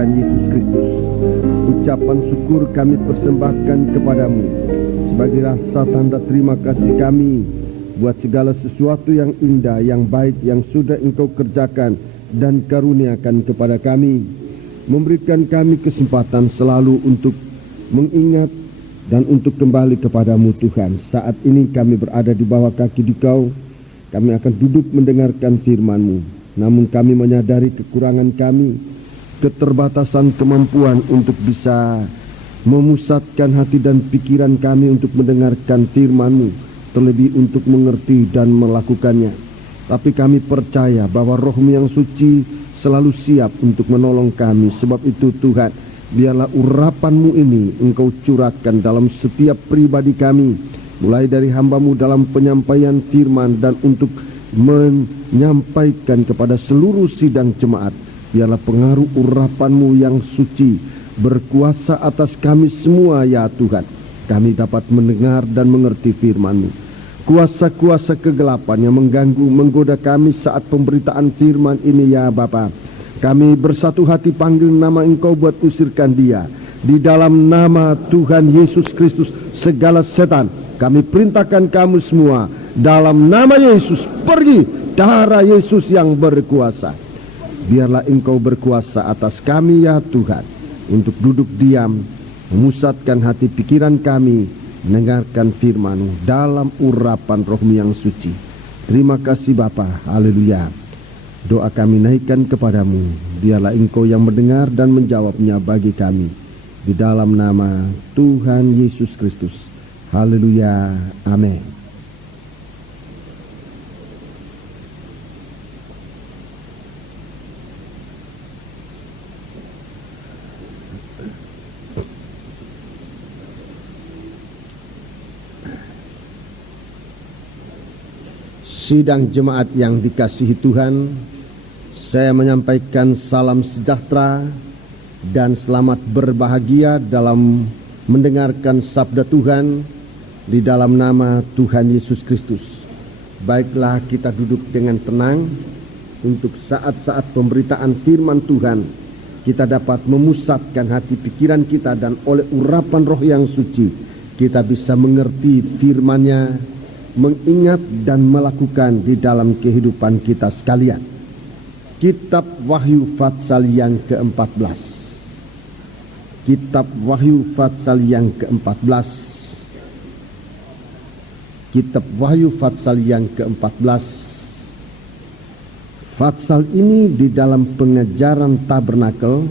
Tuhan Yesus Kristus, ucapan syukur kami persembahkan kepadamu sebagai rasa tanda terima kasih kami buat segala sesuatu yang indah, yang baik yang sudah Engkau kerjakan dan karuniakan kepada kami, memberikan kami kesempatan selalu untuk mengingat dan untuk kembali kepadamu Tuhan. Saat ini kami berada di bawah kaki Dikau, kami akan duduk mendengarkan firman-Mu. Namun kami menyadari kekurangan kami, keterbatasan kemampuan untuk bisa memusatkan hati dan pikiran kami untuk mendengarkan firman-Mu, terlebih untuk mengerti dan melakukannya. Tapi kami percaya bahwa Roh-Mu yang suci selalu siap untuk menolong kami. Sebab itu Tuhan, biarlah urapan-Mu ini Engkau curahkan dalam setiap pribadi kami, mulai dari hamba-Mu dalam penyampaian firman dan untuk menyampaikan kepada seluruh sidang jemaat. Biarlah pengaruh urapan-Mu yang suci berkuasa atas kami semua ya Tuhan. Kami dapat mendengar dan mengerti firman-Mu. Kuasa-kuasa kegelapan yang mengganggu, menggoda kami saat pemberitaan firman ini ya Bapa, kami bersatu hati panggil nama Engkau buat usirkan dia. Di dalam nama Tuhan Yesus Kristus, segala setan kami perintahkan kamu semua dalam nama Yesus, pergi. Darah Yesus yang berkuasa, biarlah Engkau berkuasa atas kami ya Tuhan, untuk duduk diam, memusatkan hati pikiran kami, mendengarkan firman-Mu dalam urapan Roh-Mu yang suci. Terima kasih Bapa, haleluya. Doa kami naikkan kepadamu, biarlah Engkau yang mendengar dan menjawabnya bagi kami. Di dalam nama Tuhan Yesus Kristus, haleluya, amin. Sidang jemaat yang dikasihi Tuhan, saya menyampaikan salam sejahtera dan selamat berbahagia dalam mendengarkan sabda Tuhan di dalam nama Tuhan Yesus Kristus. Baiklah, kita duduk dengan tenang untuk saat-saat pemberitaan firman Tuhan kita dapat memusatkan hati pikiran kita, dan oleh urapan Roh yang suci kita bisa mengerti firman-Nya, mengingat dan melakukan di dalam kehidupan kita sekalian. Kitab Wahyu Fatsal yang ke-14. Kitab Wahyu Fatsal yang ke-14. Kitab Wahyu Fatsal yang ke-14. Fatsal ini di dalam pengajaran tabernakel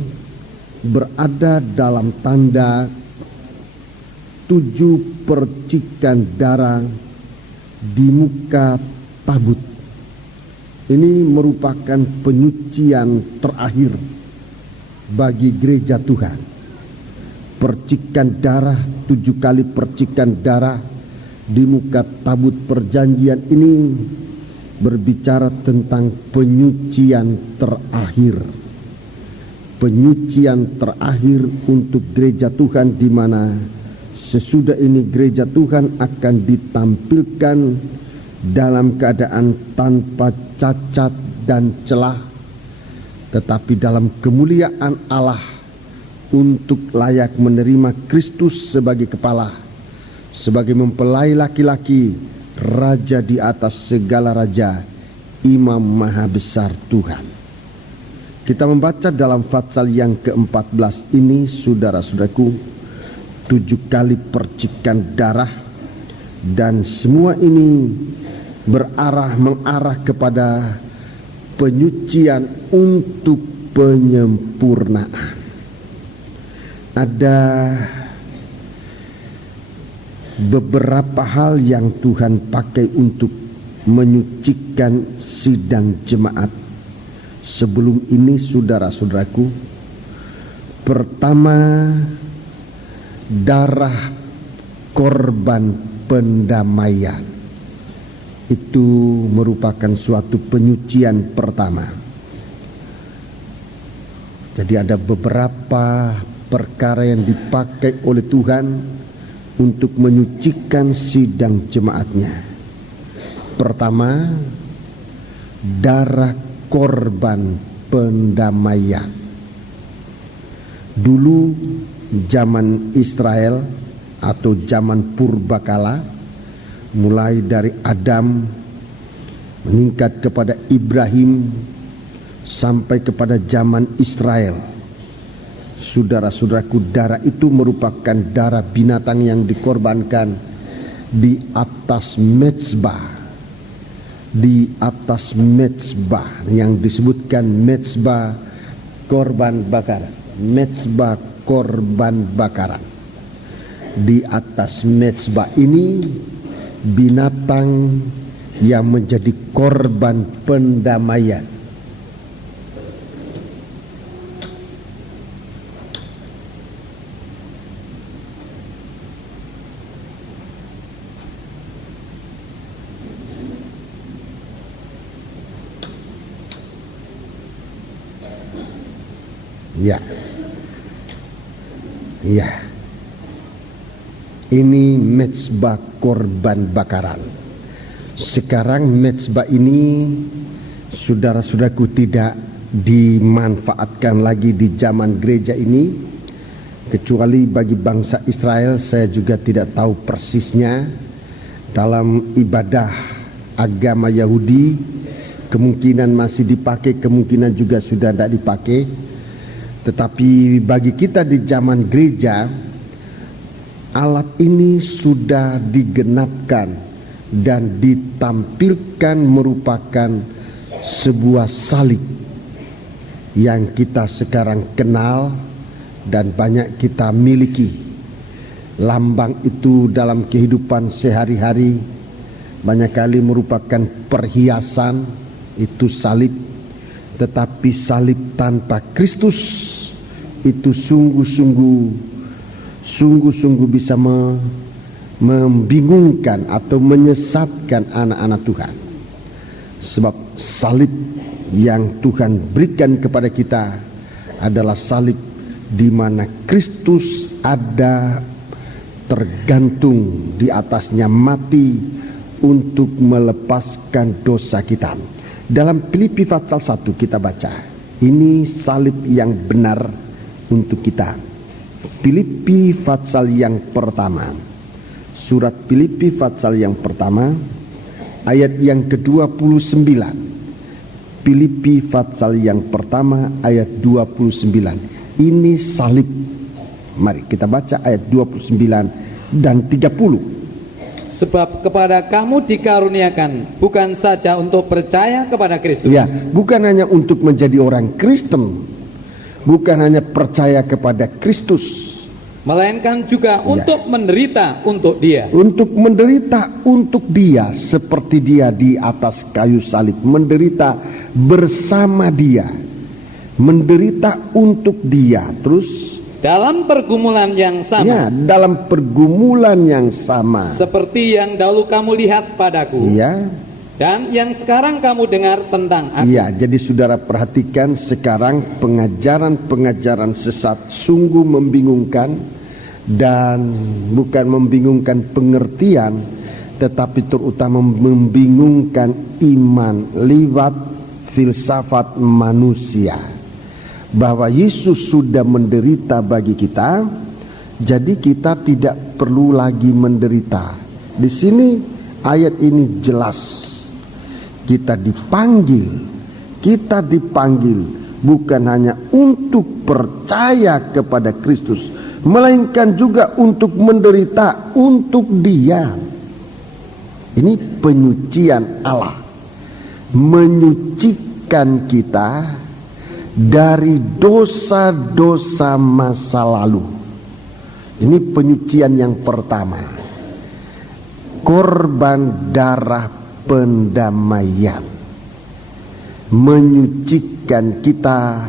berada dalam tanda 7 percikan darah di muka tabut. Ini merupakan penyucian terakhir bagi gereja Tuhan. Percikan darah, 7 kali percikan darah di muka tabut perjanjian ini berbicara tentang penyucian terakhir. Penyucian terakhir untuk gereja Tuhan, di mana sesudah ini gereja Tuhan akan ditampilkan dalam keadaan tanpa cacat dan celah, tetapi dalam kemuliaan Allah untuk layak menerima Kristus sebagai kepala, sebagai mempelai laki-laki, raja di atas segala raja, imam maha besar Tuhan. Kita membaca dalam Fatsal yang ke-14 ini, saudara-saudaraku, 7 kali percikan darah, dan semua ini mengarah kepada penyucian untuk penyempurnaan. Ada beberapa hal yang Tuhan pakai untuk menyucikan sidang jemaat. Sebelum ini, saudara-saudaraku, pertama, darah korban pendamaian. Itu merupakan suatu penyucian pertama. Jadi ada beberapa perkara yang dipakai oleh Tuhan untuk menyucikan sidang jemaatnya. Pertama, darah korban pendamaian. Dulu zaman Israel atau zaman purbakala, mulai dari Adam meningkat kepada Ibrahim sampai kepada zaman Israel. Saudara-saudaraku, darah itu merupakan darah binatang yang dikorbankan di atas mezbah. Di atas mezbah yang disebutkan mezbah korban bakaran. Mezbah korban bakaran. Di atas mezbah ini binatang yang menjadi korban pendamaian. Ya. Ya. Ini mezbah korban bakaran. Sekarang mezbah ini, saudara-saudaraku, tidak dimanfaatkan lagi di zaman gereja ini, kecuali bagi bangsa Israel. Saya juga tidak tahu persisnya. Dalam ibadah agama Yahudi kemungkinan masih dipakai, kemungkinan juga sudah tidak dipakai. Tetapi bagi kita di zaman gereja, alat ini sudah digenapkan dan ditampilkan merupakan sebuah salib yang kita sekarang kenal dan banyak kita miliki. Lambang itu dalam kehidupan sehari-hari banyak kali merupakan perhiasan, itu salib. Tetapi salib tanpa Kristus itu sungguh-sungguh bisa membingungkan atau menyesatkan anak-anak Tuhan. Sebab salib yang Tuhan berikan kepada kita adalah salib di mana Kristus ada tergantung, di atasnya mati untuk melepaskan dosa kita. Dalam Filipi pasal 1 kita baca, ini salib yang benar untuk kita. Filipi pasal yang pertama, surat Filipi pasal yang pertama ayat yang ke-29. Filipi pasal yang pertama ayat 29. Ini salib. Mari kita baca ayat 29 dan 30. Sebab kepada kamu dikaruniakan bukan saja untuk percaya kepada Kristus. Ya, bukan hanya untuk menjadi orang Kristen, bukan hanya percaya kepada Kristus, melainkan juga untuk menderita untuk Dia. Untuk menderita untuk Dia, seperti Dia di atas kayu salib, menderita bersama Dia, menderita untuk Dia. Terus dalam pergumulan yang sama. Ya, dalam pergumulan yang sama. Seperti yang dahulu kamu lihat padaku. Ya. Dan yang sekarang kamu dengar tentang aku. Ya, jadi saudara perhatikan sekarang pengajaran-pengajaran sesat sungguh membingungkan, dan bukan membingungkan pengertian, tetapi terutama membingungkan iman lewat filsafat manusia. Bahwa Yesus sudah menderita bagi kita, jadi kita tidak perlu lagi menderita. Di sini ayat ini jelas. Kita dipanggil bukan hanya untuk percaya kepada Kristus, melainkan juga untuk menderita untuk Dia. Ini penyucian Allah, menyucikan kita dari dosa-dosa masa lalu. Ini penyucian yang pertama. Korban darah pendamaian, menyucikan kita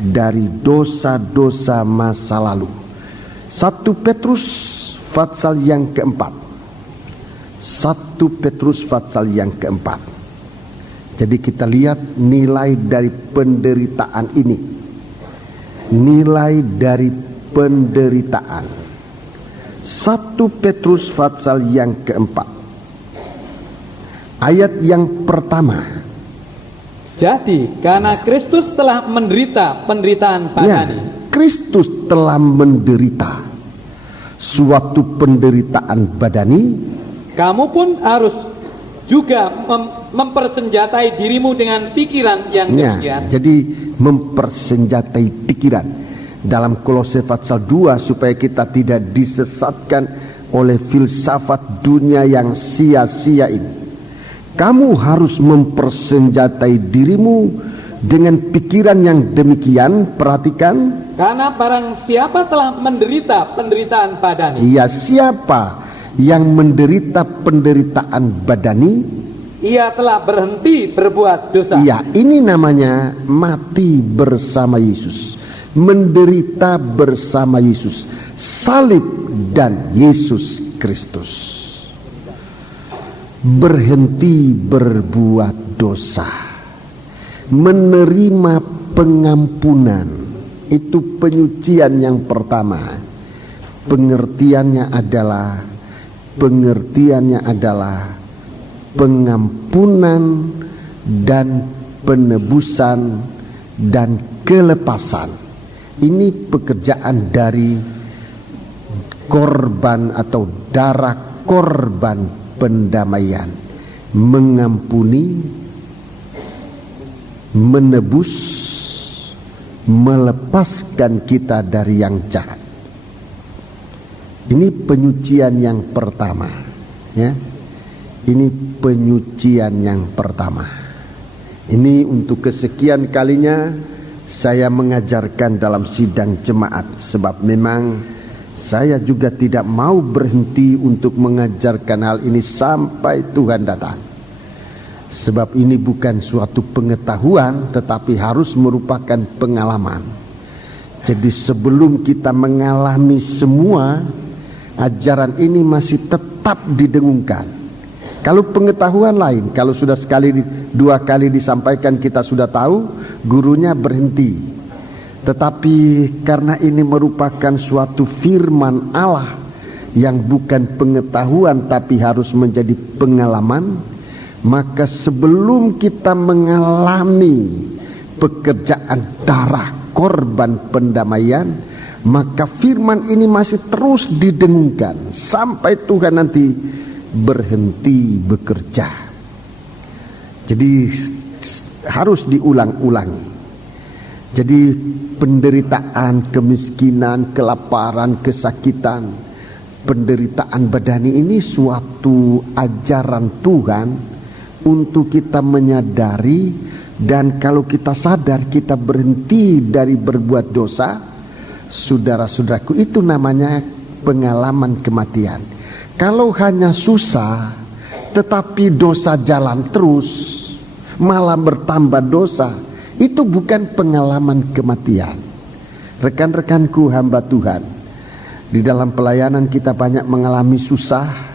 dari dosa-dosa masa lalu. 1 Petrus pasal yang keempat. 1 Petrus pasal yang keempat. Jadi kita lihat nilai dari penderitaan ini. Nilai dari penderitaan. 1 Petrus pasal yang keempat. Ayat yang pertama. Jadi karena Kristus telah menderita penderitaan pagani. Kristus telah menderita suatu penderitaan badani, kamu pun harus juga mempersenjatai dirimu dengan pikiran yang demikian. Jadi mempersenjatai pikiran dalam Kolose pasal 2 supaya kita tidak disesatkan oleh filsafat dunia yang sia-sia ini. Kamu harus mempersenjatai dirimu dengan pikiran yang demikian. Perhatikan, karena barang siapa telah menderita penderitaan badani, siapa yang menderita penderitaan badani, ia telah berhenti berbuat dosa. Ini namanya mati bersama Yesus, menderita bersama Yesus, salib dan Yesus Kristus. Berhenti berbuat dosa, menerima pengampunan, itu penyucian yang pertama. Pengertiannya adalah pengampunan dan penebusan dan kelepasan. Ini pekerjaan dari korban atau darah korban pendamaian, mengampuni, menebus, melepaskan kita dari yang jahat. Ini penyucian yang pertama, ya. Ini penyucian yang pertama. Ini untuk kesekian kalinya saya mengajarkan dalam sidang jemaat, sebab memang saya juga tidak mau berhenti untuk mengajarkan hal ini sampai Tuhan datang. Sebab ini bukan suatu pengetahuan, tetapi harus merupakan pengalaman. Jadi sebelum kita mengalami semua, ajaran ini masih tetap didengungkan. Kalau pengetahuan lain, kalau sudah sekali dua kali disampaikan kita sudah tahu, gurunya berhenti. Tetapi karena ini merupakan suatu firman Allah yang bukan pengetahuan tapi harus menjadi pengalaman, maka sebelum kita mengalami pekerjaan darah korban pendamaian, maka firman ini masih terus didengungkan sampai Tuhan nanti berhenti bekerja. Jadi harus diulang-ulangi. Jadi penderitaan, kemiskinan, kelaparan, kesakitan, penderitaan badani ini suatu ajaran Tuhan untuk kita menyadari, dan kalau kita sadar kita berhenti dari berbuat dosa, saudara-saudaraku, itu namanya pengalaman kematian. Kalau hanya susah tetapi dosa jalan terus, malah bertambah dosa, itu bukan pengalaman kematian. Rekan-rekanku hamba Tuhan, di dalam pelayanan kita banyak mengalami susah.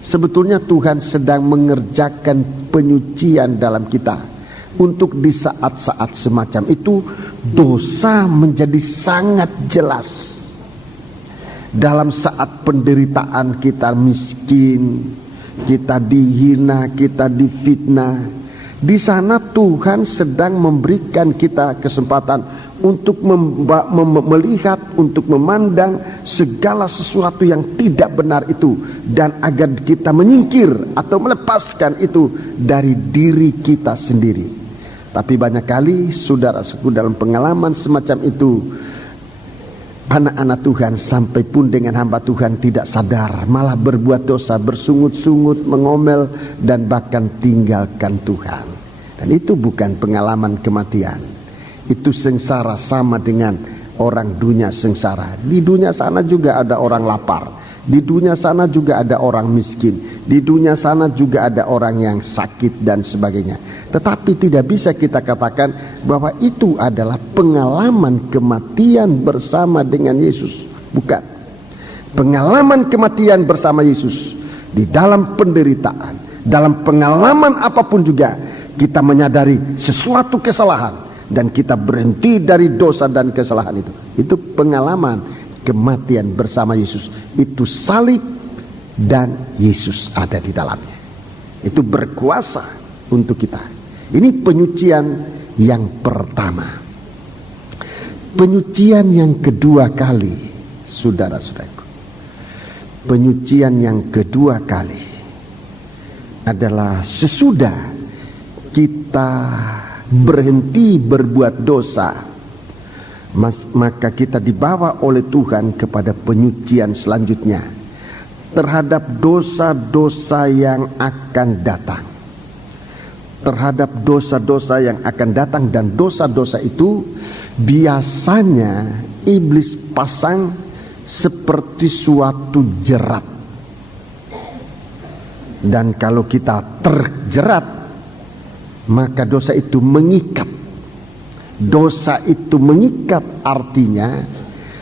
Sebetulnya Tuhan sedang mengerjakan penyucian dalam kita, untuk di saat-saat semacam itu dosa menjadi sangat jelas. Dalam saat penderitaan kita miskin, kita dihina, kita difitnah, di sana Tuhan sedang memberikan kita kesempatan untuk melihat, untuk memandang segala sesuatu yang tidak benar itu, dan agar kita menyingkir atau melepaskan itu dari diri kita sendiri. Tapi banyak kali saudara-saudaraku dalam pengalaman semacam itu, anak-anak Tuhan sampai pun dengan hamba Tuhan tidak sadar, malah berbuat dosa, bersungut-sungut, mengomel, dan bahkan tinggalkan Tuhan. Dan itu bukan pengalaman kematian. Itu sengsara sama dengan orang dunia sengsara. Di dunia sana juga ada orang lapar, di dunia sana juga ada orang miskin, di dunia sana juga ada orang yang sakit dan sebagainya. Tetapi tidak bisa kita katakan bahwa itu adalah pengalaman kematian bersama dengan Yesus. Bukan. Pengalaman kematian bersama Yesus di dalam penderitaan, dalam pengalaman apapun juga, kita menyadari sesuatu kesalahan dan kita berhenti dari dosa dan kesalahan itu. Itu pengalaman kematian bersama Yesus. Itu salib dan Yesus ada di dalamnya. Itu berkuasa untuk kita. Ini penyucian yang pertama. Penyucian yang kedua kali, saudara-saudaraku, penyucian yang kedua kali adalah sesudah kita berhenti berbuat dosa, maka kita dibawa oleh Tuhan kepada penyucian selanjutnya terhadap dosa-dosa yang akan datang. Terhadap dosa-dosa yang akan datang, dan dosa-dosa itu biasanya iblis pasang seperti suatu jerat. Dan kalau kita terjerat, maka dosa itu mengikat. Dosa itu mengikat artinya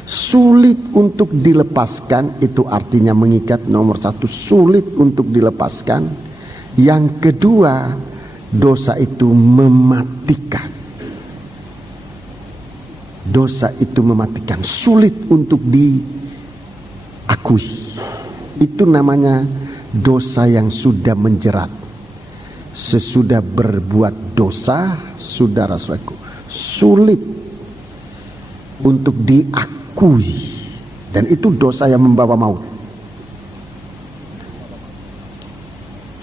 sulit untuk dilepaskan. Itu artinya mengikat, nomor satu, sulit untuk dilepaskan. Yang kedua, dosa itu mematikan. Dosa itu mematikan, sulit untuk diakui. Itu namanya dosa yang sudah menjerat. Sesudah berbuat dosa, saudara-saudaraku, sulit untuk diakui, dan itu dosa yang membawa maut.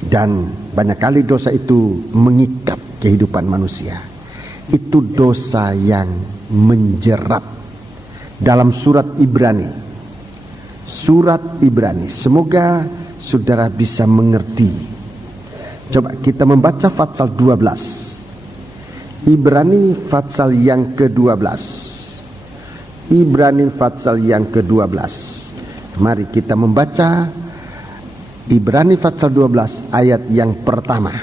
Dan banyak kali dosa itu mengikat kehidupan manusia. Itu dosa yang menjerat. Dalam surat Ibrani, semoga saudara bisa mengerti. Coba kita membaca pasal 12. Ibrani pasal yang ke-12. Ibrani pasal yang ke-12. Mari kita membaca Ibrani pasal 12 ayat yang pertama.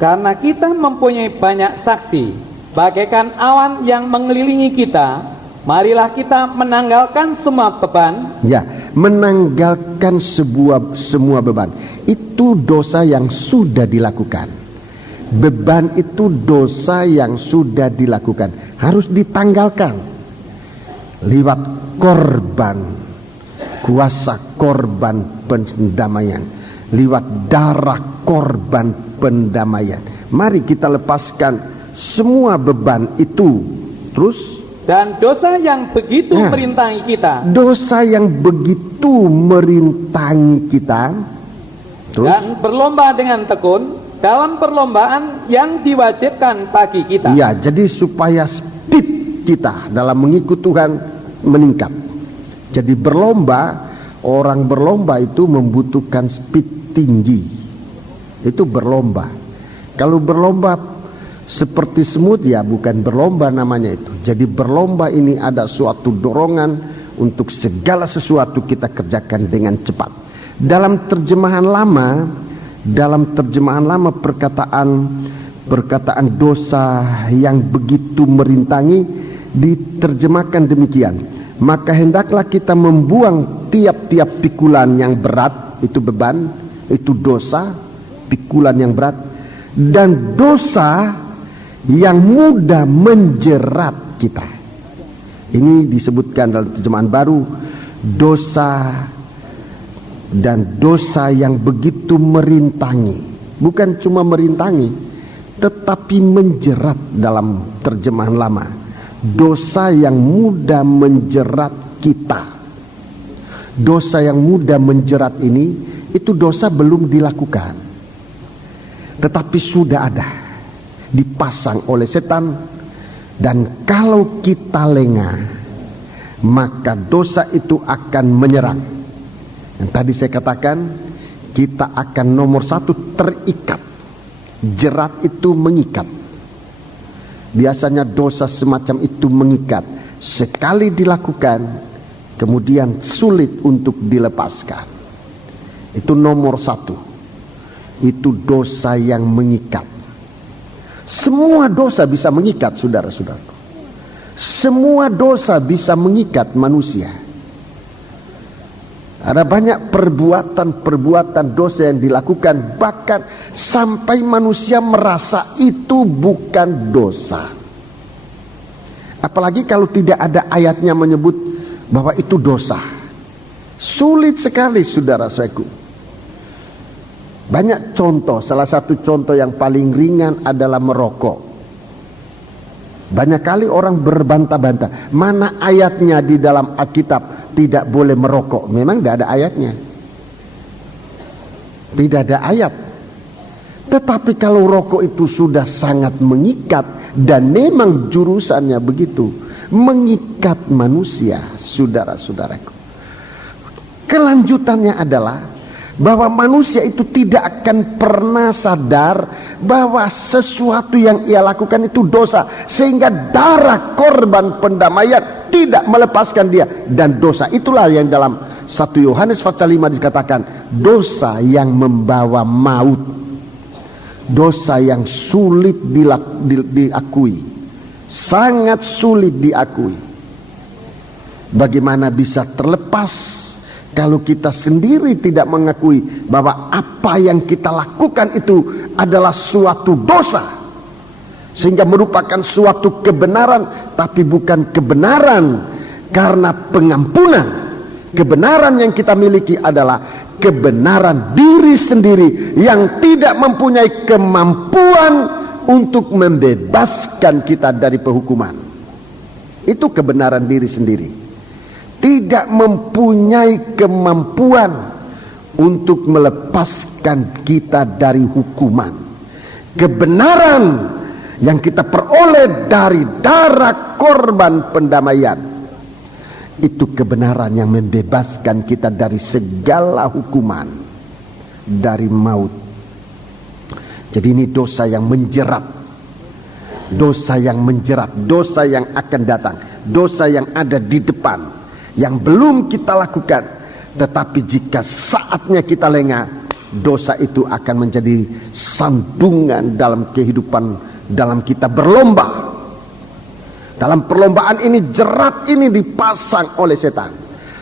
Karena kita mempunyai banyak saksi, bagaikan awan yang mengelilingi kita, marilah kita menanggalkan semua beban. Ya, menanggalkan semua beban. Itu dosa yang sudah dilakukan. Beban itu dosa yang sudah dilakukan, harus ditanggalkan lewat korban, kuasa korban pendamaian, lewat darah korban pendamaian. Mari kita lepaskan semua beban itu. Terus, dan dosa yang begitu merintangi kita. Dosa yang begitu merintangi kita. Terus, dan berlomba dengan tekun dalam perlombaan yang diwajibkan bagi kita. Ya, jadi supaya speed kita dalam mengikut Tuhan meningkat. Jadi berlomba, orang berlomba itu membutuhkan speed tinggi. Itu berlomba. Kalau berlomba seperti semut, ya bukan berlomba namanya itu. Jadi berlomba ini ada suatu dorongan untuk segala sesuatu kita kerjakan dengan cepat. Dalam terjemahan lama perkataan dosa yang begitu merintangi diterjemahkan demikian. Maka hendaklah kita membuang tiap-tiap pikulan yang berat, itu beban, itu dosa, pikulan yang berat, dan dosa yang mudah menjerat kita. Ini disebutkan dalam terjemahan baru, dosa dan dosa yang begitu merintangi. Bukan cuma merintangi, tetapi menjerat dalam terjemahan lama. Dosa yang mudah menjerat kita. Dosa yang mudah menjerat ini, itu dosa belum dilakukan, tetapi sudah ada, dipasang oleh setan. Dan kalau kita lengah, maka dosa itu akan menyerang. Dan tadi saya katakan, kita akan nomor satu terikat. Jerat itu mengikat. Biasanya dosa semacam itu mengikat. Sekali dilakukan, kemudian sulit untuk dilepaskan. Itu nomor satu. Itu dosa yang mengikat. Semua dosa bisa mengikat, saudara-saudara. Semua dosa bisa mengikat manusia. Ada banyak perbuatan dosa yang dilakukan, bahkan sampai manusia merasa itu bukan dosa. Apalagi kalau tidak ada ayatnya menyebut bahwa itu dosa. Sulit sekali, saudara-saudaraku. Banyak contoh, salah satu contoh yang paling ringan adalah merokok. Banyak kali orang berbantah-bantah, mana ayatnya di dalam Alkitab tidak boleh merokok. Memang tidak ada ayatnya, tidak ada ayat. Tetapi kalau rokok itu sudah sangat mengikat, dan memang jurusannya begitu, mengikat manusia, saudara-saudaraku. Kelanjutannya adalah bahwa manusia itu tidak akan pernah sadar bahwa sesuatu yang ia lakukan itu dosa, sehingga darah korban pendamaian tidak melepaskan dia. Dan dosa itulah yang dalam 1 Yohanes pasal 5 dikatakan dosa yang membawa maut, dosa yang sulit diakui, sangat sulit diakui. Bagaimana bisa terlepas kalau kita sendiri tidak mengakui bahwa apa yang kita lakukan itu adalah suatu dosa, sehingga merupakan suatu kebenaran, tapi bukan kebenaran karena pengampunan. Kebenaran yang kita miliki adalah kebenaran diri sendiri yang tidak mempunyai kemampuan untuk membebaskan kita dari penghukuman. Itu kebenaran diri sendiri, tidak mempunyai kemampuan untuk melepaskan kita dari hukuman. Kebenaran yang kita peroleh dari darah korban pendamaian, itu kebenaran yang membebaskan kita dari segala hukuman, dari maut. Jadi ini dosa yang menjerat, dosa yang menjerat, dosa yang akan datang, dosa yang ada di depan, yang belum kita lakukan. Tetapi jika saatnya kita lengah, dosa itu akan menjadi sandungan dalam kehidupan, dalam kita berlomba. Dalam perlombaan ini, jerat ini dipasang oleh setan,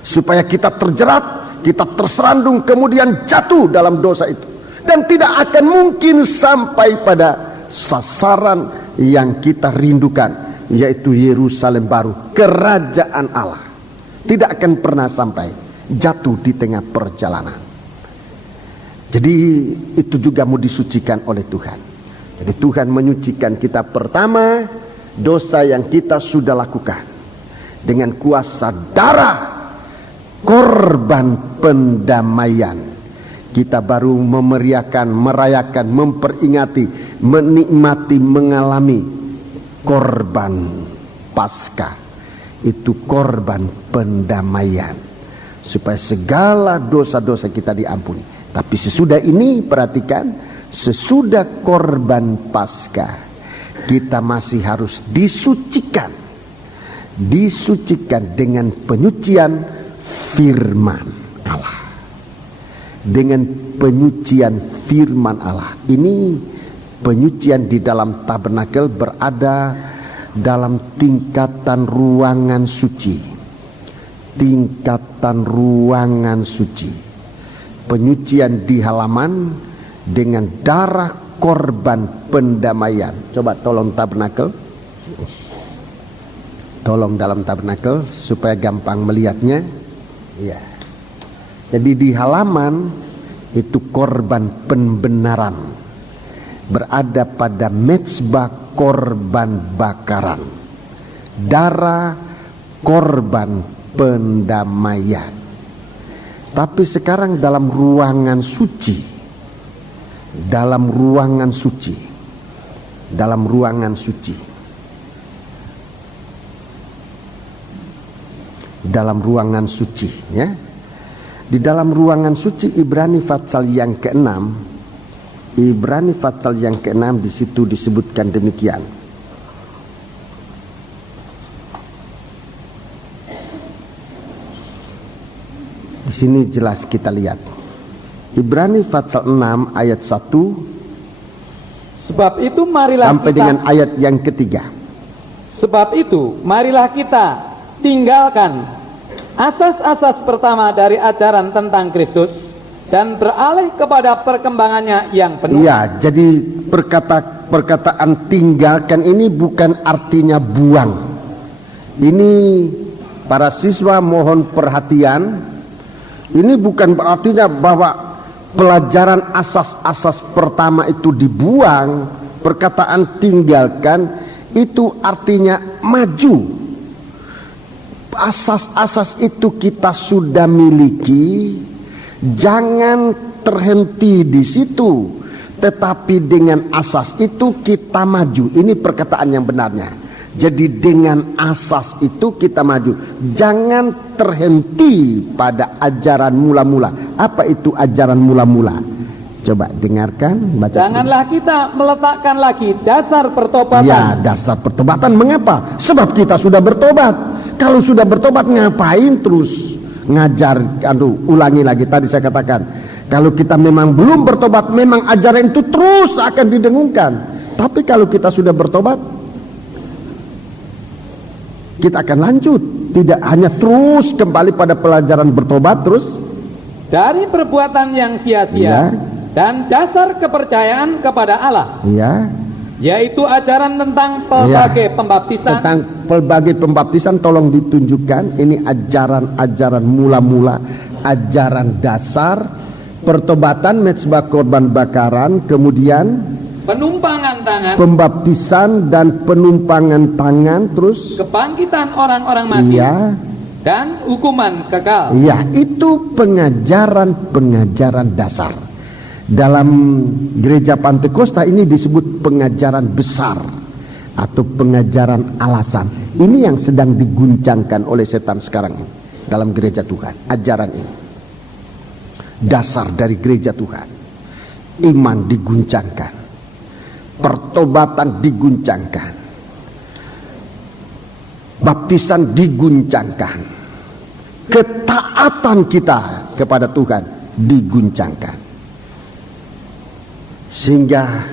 supaya kita terjerat, kita terserandung, kemudian jatuh dalam dosa itu, dan tidak akan mungkin sampai pada sasaran yang kita rindukan, yaitu Yerusalem baru, kerajaan Allah. Tidak akan pernah sampai, jatuh di tengah perjalanan. Jadi itu juga mau disucikan oleh Tuhan. Jadi Tuhan menyucikan kita, pertama dosa yang kita sudah lakukan dengan kuasa darah korban pendamaian. Kita baru merayakan, memperingati, menikmati, mengalami korban Paskah. Itu korban pendamaian, supaya segala dosa-dosa kita diampuni. Tapi sesudah ini, perhatikan, sesudah korban Paskah, kita masih harus disucikan dengan penyucian firman Allah. Dengan penyucian firman Allah. Ini penyucian di dalam tabernakel berada dalam tingkatan ruangan suci. Tingkatan ruangan suci. Penyucian di halaman dengan darah korban pendamaian. Coba tolong tabernakel. Tolong dalam tabernakel supaya gampang melihatnya. Ya. Jadi di halaman itu korban pembenaran berada pada mezbah korban bakaran, darah korban pendamaian. Tapi sekarang dalam ruangan suci, dalam ruangan suci, dalam ruangan suci, dalam ruangan suci, ya. Di dalam ruangan suci, Ibrani pasal yang ke-6, Ibrani pasal yang ke-6 di situ disebutkan demikian. Di sini jelas kita lihat. Ibrani pasal 6 ayat 1 sebab itu marilah sampai kita, dengan ayat yang ketiga. Sebab itu marilah kita tinggalkan asas-asas pertama dari ajaran tentang Kristus dan beralih kepada perkembangannya yang penuh. Ya, jadi perkataan tinggalkan ini bukan artinya buang. Ini para siswa mohon perhatian. Ini bukan berartinya bahwa pelajaran asas-asas pertama itu dibuang. Perkataan tinggalkan itu artinya maju. Asas-asas itu kita sudah miliki, jangan terhenti di situ, tetapi dengan asas itu kita maju. Ini perkataan yang benarnya. Jadi dengan asas itu kita maju, jangan terhenti pada ajaran mula-mula. Apa itu ajaran mula-mula? Coba dengarkan, baca. Janganlah kita meletakkan lagi dasar pertobatan. Ya, dasar pertobatan. Mengapa? Sebab kita sudah bertobat. Kalau sudah bertobat, ngapain terus ngajar? Ulangi lagi, tadi saya katakan, kalau kita memang belum bertobat, memang ajaran itu terus akan didengungkan. Tapi kalau kita sudah bertobat, kita akan lanjut. Tidak hanya terus kembali pada pelajaran bertobat terus. Dari perbuatan yang sia-sia, Ya. dan dasar kepercayaan kepada Allah, Ya. yaitu ajaran tentang pelbagai pembaptisan. Tentang pelbagai pembaptisan tolong ditunjukkan. Ini ajaran-ajaran mula-mula, ajaran dasar pertobatan, mezbah korban bakaran, kemudian penumpangan tangan, pembaptisan dan penumpangan tangan, terus kebangkitan orang-orang mati, iya, dan hukuman kekal. iya, itu pengajaran-pengajaran dasar. Dalam gereja Pantekosta ini disebut pengajaran besar atau pengajaran alasan. Ini yang sedang diguncangkan oleh setan sekarang ini dalam gereja Tuhan. Ajaran ini dasar dari gereja Tuhan. Iman diguncangkan, pertobatan diguncangkan, baptisan diguncangkan, ketaatan kita kepada Tuhan diguncangkan. Sehingga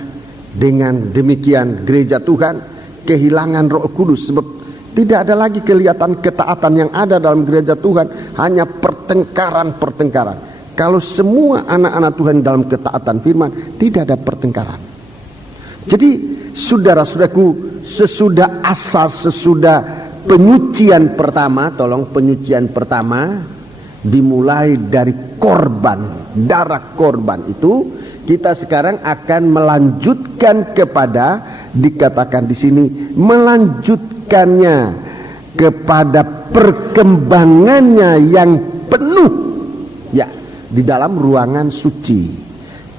dengan demikian gereja Tuhan kehilangan Roh Kudus, sebab tidak ada lagi kelihatan ketaatan yang ada dalam gereja Tuhan, hanya pertengkaran-pertengkaran. Kalau semua anak-anak Tuhan dalam ketaatan firman, tidak ada pertengkaran. Jadi saudara-saudaraku, sesudah asas, sesudah penyucian pertama, tolong penyucian pertama dimulai dari korban, darah korban itu, kita sekarang akan melanjutkan kepada, dikatakan di sini, melanjutkannya kepada perkembangannya yang penuh, ya, di dalam ruangan suci.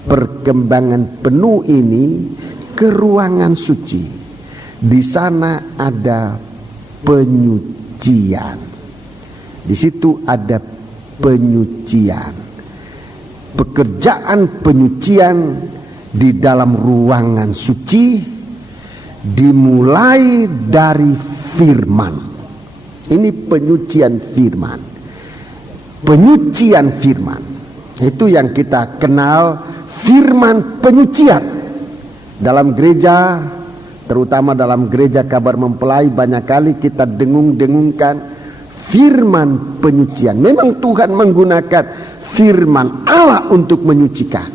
Perkembangan penuh ini ke ruangan suci. Di sana ada penyucian. Di situ ada penyucian. Pekerjaan penyucian di dalam ruangan suci dimulai dari firman. Ini penyucian firman. Penyucian firman itu yang kita kenal, firman penyucian. Dalam gereja, terutama dalam gereja Kabar Mempelai, banyak kali kita dengung-dengungkan firman penyucian. Memang Tuhan menggunakan firman Allah untuk menyucikan.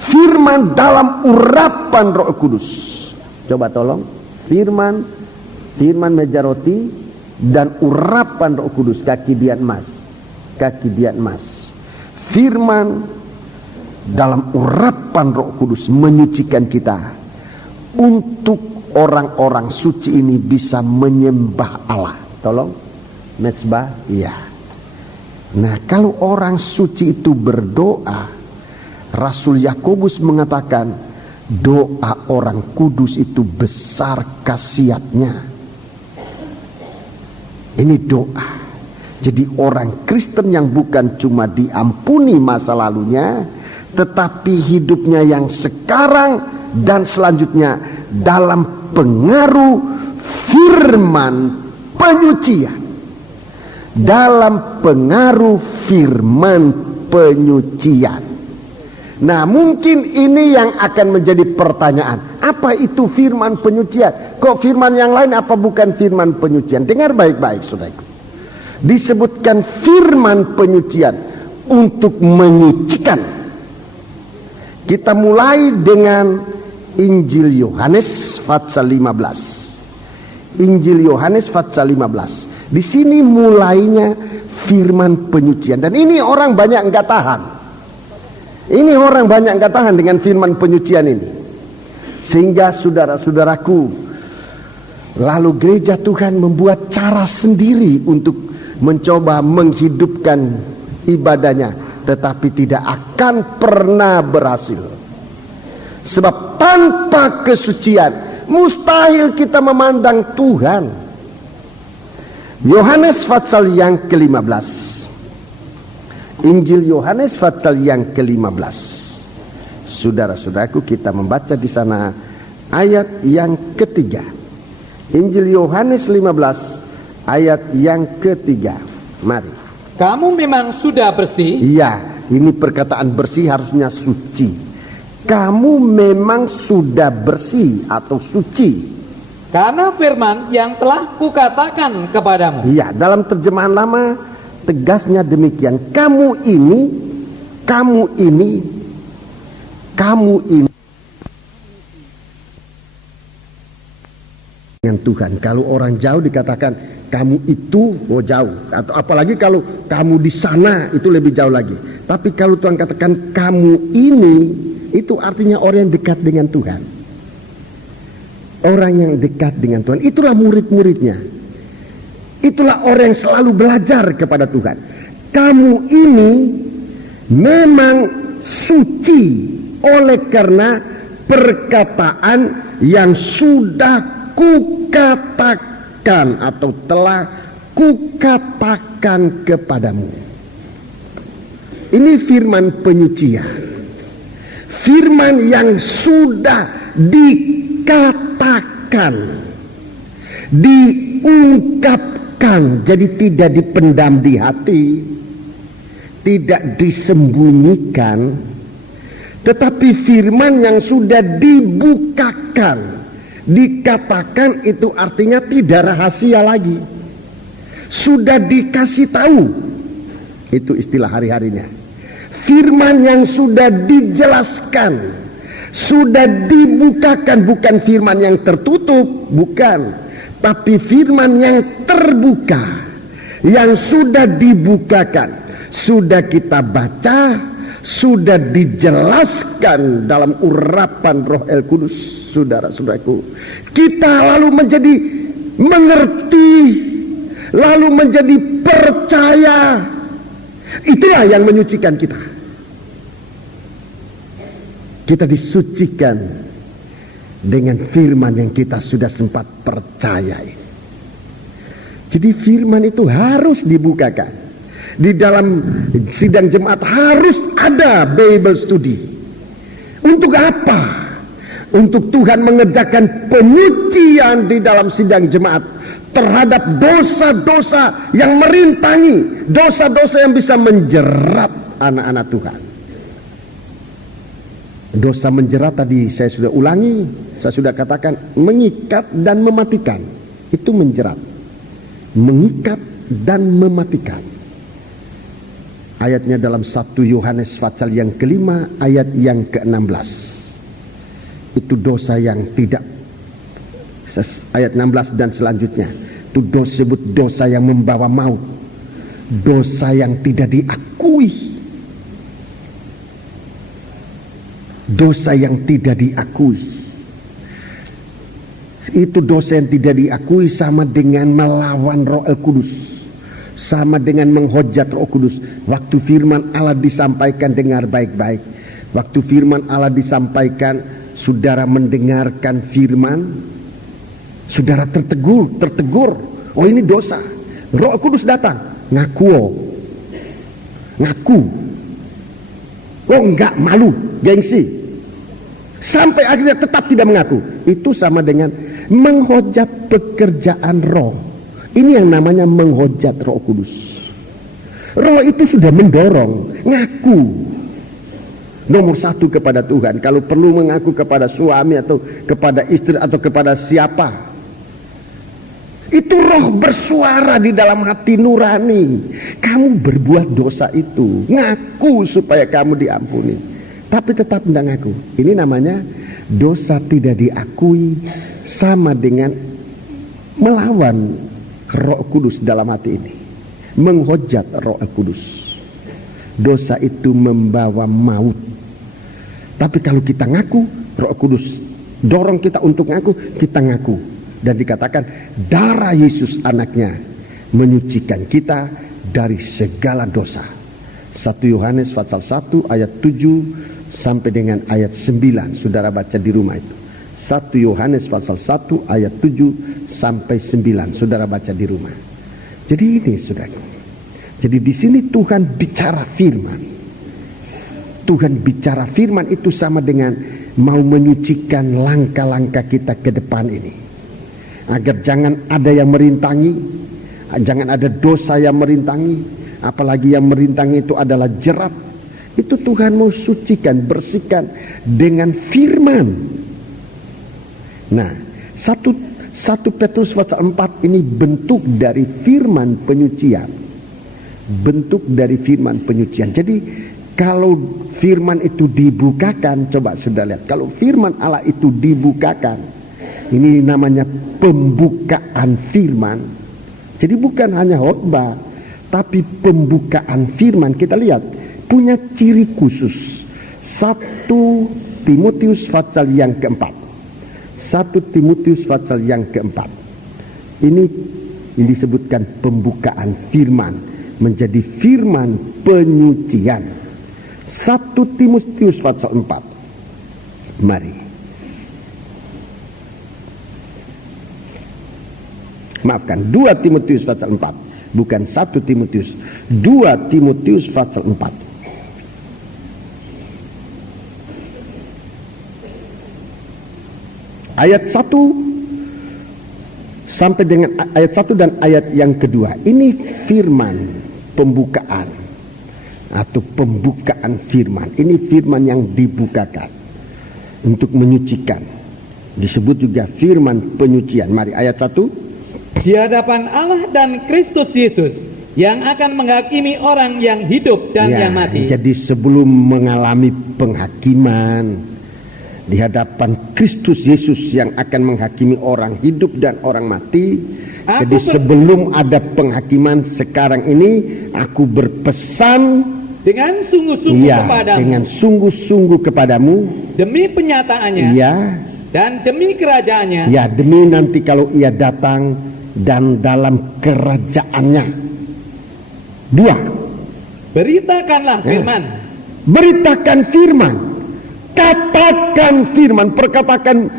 Firman dalam urapan Roh Kudus. Coba tolong, firman meja roti dan urapan Roh Kudus, kaki dian emas. Firman dalam urapan Roh Kudus menyucikan kita untuk orang-orang suci ini bisa menyembah Allah. Tolong, mezbah, iya. Nah, kalau orang suci itu berdoa, Rasul Yakobus mengatakan doa orang kudus itu besar khasiatnya. Ini doa. Jadi orang Kristen yang bukan cuma diampuni masa lalunya, tetapi hidupnya yang sekarang dan selanjutnya dalam pengaruh firman penyucian. Dalam pengaruh firman penyucian. Nah, mungkin ini yang akan menjadi pertanyaan. Apa itu firman penyucian? Kok firman yang lain apa bukan firman penyucian? Dengar baik-baik, saudaraku. Disebutkan firman penyucian untuk menyucikan. Kita mulai dengan Injil Yohanes pasal 15. Injil Yohanes pasal 15. Di sini mulainya firman penyucian. Dan ini orang banyak enggak tahan. Ini orang banyak enggak tahan dengan firman penyucian ini. Sehingga saudara-saudaraku, lalu gereja Tuhan membuat cara sendiri untuk mencoba menghidupkan ibadahnya, tetapi tidak akan pernah berhasil. Sebab tanpa kesucian mustahil kita memandang Tuhan. Yohanes pasal yang ke-15. Injil Yohanes pasal yang ke-15. Saudara-saudaraku, kita membaca di sana ayat yang ketiga. Injil Yohanes 15 ayat yang ketiga. Mari. Kamu memang sudah bersih. Iya, ini perkataan bersih harusnya suci. Kamu memang sudah bersih atau suci karena firman yang telah kukatakan kepadamu. Iya, dalam terjemahan lama tegasnya demikian. Kamu ini dengan Tuhan. Kalau orang jauh dikatakan kamu itu jauh, atau apalagi kalau kamu di sana itu lebih jauh lagi. Tapi kalau Tuhan katakan kamu ini, itu artinya orang yang dekat dengan Tuhan. Orang yang dekat dengan Tuhan, itulah murid-muridnya. Itulah orang yang selalu belajar kepada Tuhan. Kamu ini memang suci oleh karena perkataan yang sudah kukatakan atau telah kukatakan kepadamu. Ini firman penyucian, firman yang sudah dikatakan, diungkapkan, jadi tidak dipendam di hati, tidak disembunyikan, tetapi firman yang sudah dibukakan. Dikatakan itu artinya tidak rahasia lagi, sudah dikasih tahu. Itu istilah hari-harinya. Firman yang sudah dijelaskan, sudah dibukakan, bukan firman yang tertutup, bukan, tapi firman yang terbuka, yang sudah dibukakan, sudah kita baca, sudah dijelaskan dalam urapan Roh El Kudus. Saudara-saudaraku, kita lalu menjadi mengerti, lalu menjadi percaya. Itulah yang menyucikan kita. Kita disucikan dengan firman yang kita sudah sempat percayai. Jadi firman itu harus dibukakan. Di dalam sidang jemaat harus ada Bible study. Untuk apa? Untuk Tuhan mengerjakan penyucian di dalam sidang jemaat terhadap dosa-dosa yang merintangi, dosa-dosa yang bisa menjerat anak-anak Tuhan. Dosa menjerat tadi saya sudah ulangi, saya sudah katakan mengikat dan mematikan. Itu menjerat, mengikat dan mematikan. Ayatnya dalam 1 Yohanes pasal yang ke-5 ayat yang ke-16. Itu dosa yang tidak, ayat 16 dan selanjutnya, itu disebut dosa yang membawa maut, dosa yang tidak diakui, dosa yang tidak diakui. Itu dosa yang tidak diakui sama dengan melawan Roh El Kudus, sama dengan menghujat Roh Kudus. Waktu firman Allah disampaikan, dengar baik-baik. Waktu firman Allah disampaikan, saudara mendengarkan firman, saudara tertegur. Oh, ini dosa. Roh Kudus datang, ngaku. Oh, enggak, malu, gengsi. Sampai akhirnya tetap tidak mengaku. Itu sama dengan menghujat pekerjaan Roh. Ini yang namanya menghujat Roh Kudus. Roh itu sudah mendorong, ngaku. Nomor satu kepada Tuhan. Kalau perlu mengaku kepada suami atau kepada istri atau kepada siapa. Itu roh bersuara di dalam hati nurani. Kamu berbuat dosa itu, ngaku supaya kamu diampuni. Tapi tetap tidak ngaku. Ini namanya dosa tidak diakui, sama dengan melawan Roh Kudus dalam hati ini. Menghujat Roh Kudus. Dosa itu membawa maut. Tapi kalau kita ngaku, Roh Kudus dorong kita untuk ngaku, kita ngaku. Dan dikatakan darah Yesus anaknya menyucikan kita dari segala dosa. 1 Yohanes pasal 1 ayat 7 sampai dengan ayat 9. Saudara baca di rumah itu. 1 Yohanes pasal 1 ayat 7 sampai 9. Saudara baca di rumah. Jadi ini saudara. Jadi di sini Tuhan bicara firman. Tuhan bicara firman itu sama dengan mau menyucikan langkah-langkah kita ke depan ini. Agar jangan ada yang merintangi, jangan ada dosa yang merintangi, apalagi yang merintangi itu adalah jerat. Itu Tuhan mau sucikan, bersihkan dengan firman. Nah, 1 Petrus pasal 4 ini bentuk dari firman penyucian. Bentuk dari firman penyucian. Jadi kalau firman itu dibukakan, coba sudah lihat. Kalau firman Allah itu dibukakan, ini namanya pembukaan firman. Jadi bukan hanya khotbah, tapi pembukaan firman. Kita lihat punya ciri khusus. 1 Timotius pasal yang keempat. 1 Timotius pasal yang keempat. Ini disebutkan pembukaan firman menjadi firman penyucian. 1 Timotius pasal 4. Mari. Maafkan, 2 Timotius pasal 4. Bukan 1 Timotius. 2 Timotius pasal 4. Ayat 1 sampai dengan ayat 1 dan ayat yang kedua. Ini firman pembukaan atau pembukaan firman. Ini firman yang dibukakan untuk menyucikan. Disebut juga firman penyucian. Mari ayat 1. Di hadapan Allah dan Kristus Yesus yang akan menghakimi orang yang hidup dan yang mati. Jadi sebelum mengalami penghakiman di hadapan Kristus Yesus yang akan menghakimi orang hidup dan orang mati, jadi sebelum ada penghakiman sekarang ini aku berpesan dengan sungguh-sungguh kepadamu. Dengan sungguh-sungguh kepadamu. Demi penyataannya. Dan demi kerajaannya. Demi nanti kalau ia datang dan dalam kerajaannya. 2. Beritakanlah firman. Beritakan firman. Katakan firman.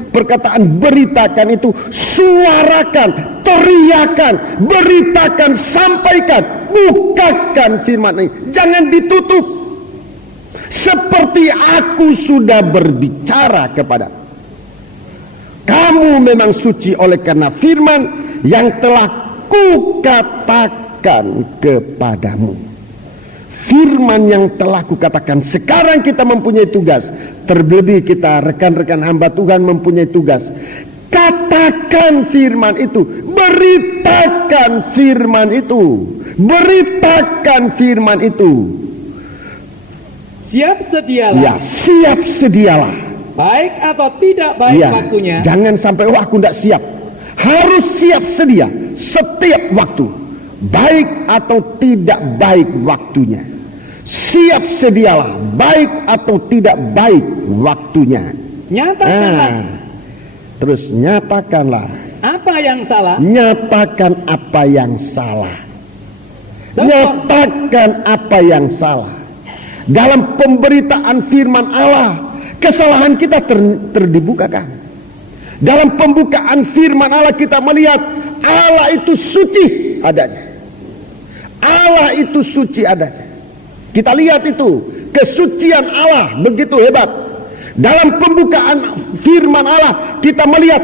Perkataan beritakan itu suarakan, teriakan, beritakan, sampaikan. Bukakan firman ini, jangan ditutup. Seperti aku sudah berbicara kepada kamu, memang suci oleh karena firman yang telah kukatakan kepadamu. Firman yang telah kukatakan. Sekarang kita mempunyai tugas. Terlebih kita rekan-rekan hamba Tuhan mempunyai tugas. Katakan firman itu, beritakan firman itu, beritakan firman itu. Siap sedialah. Siap sedialah. Baik atau tidak baik waktunya. Jangan sampai aku tidak siap. Harus siap sedia setiap waktu. Baik atau tidak baik waktunya. Siap sedialah, baik atau tidak baik waktunya. Nyatakanlah. Terus nyatakanlah apa yang salah. Nyatakan apa yang salah. Nyatakan apa yang salah. Dalam pemberitaan firman Allah, kesalahan kita terdibukakan. Dalam pembukaan firman Allah kita melihat Allah itu suci adanya. Allah itu suci adanya. Kita lihat itu, kesucian Allah begitu hebat. Dalam pembukaan firman Allah kita melihat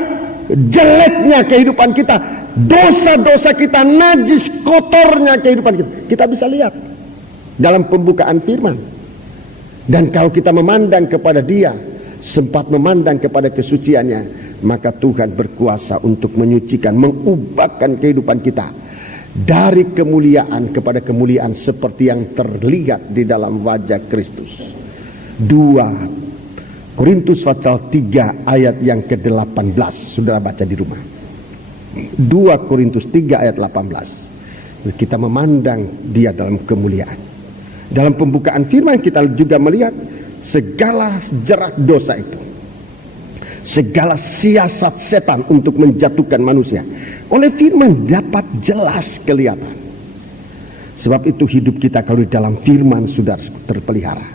jeleknya kehidupan kita, dosa-dosa kita, najis kotornya kehidupan kita. Kita bisa lihat dalam pembukaan firman. Dan kalau kita memandang kepada Dia, sempat memandang kepada kesuciannya, maka Tuhan berkuasa untuk menyucikan, mengubahkan kehidupan kita dari kemuliaan kepada kemuliaan seperti yang terlihat di dalam wajah Kristus. 2 Korintus pasal 3 ayat yang ke-18. Saudara baca di rumah. 2 Korintus 3 ayat 18. Kita memandang Dia dalam kemuliaan. Dalam pembukaan firman kita juga melihat segala jerat dosa itu. segala siasat setan untuk menjatuhkan manusia oleh firman dapat jelas kelihatan. Sebab itu hidup kita kalau di dalam firman sudah terpelihara,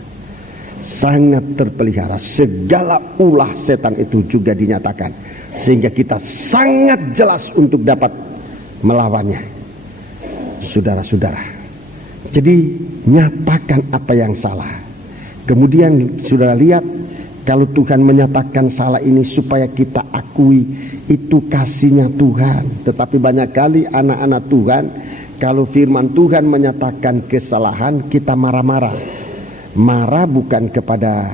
sangat terpelihara. Segala ulah setan itu juga dinyatakan, sehingga kita sangat jelas untuk dapat melawannya. Saudara-saudara, jadi nyatakan apa yang salah. Kemudian saudara lihat, kalau Tuhan menyatakan salah ini supaya kita akui itu kasihnya Tuhan. Tetapi banyak kali anak-anak Tuhan, kalau firman Tuhan menyatakan kesalahan, kita marah-marah. Marah bukan kepada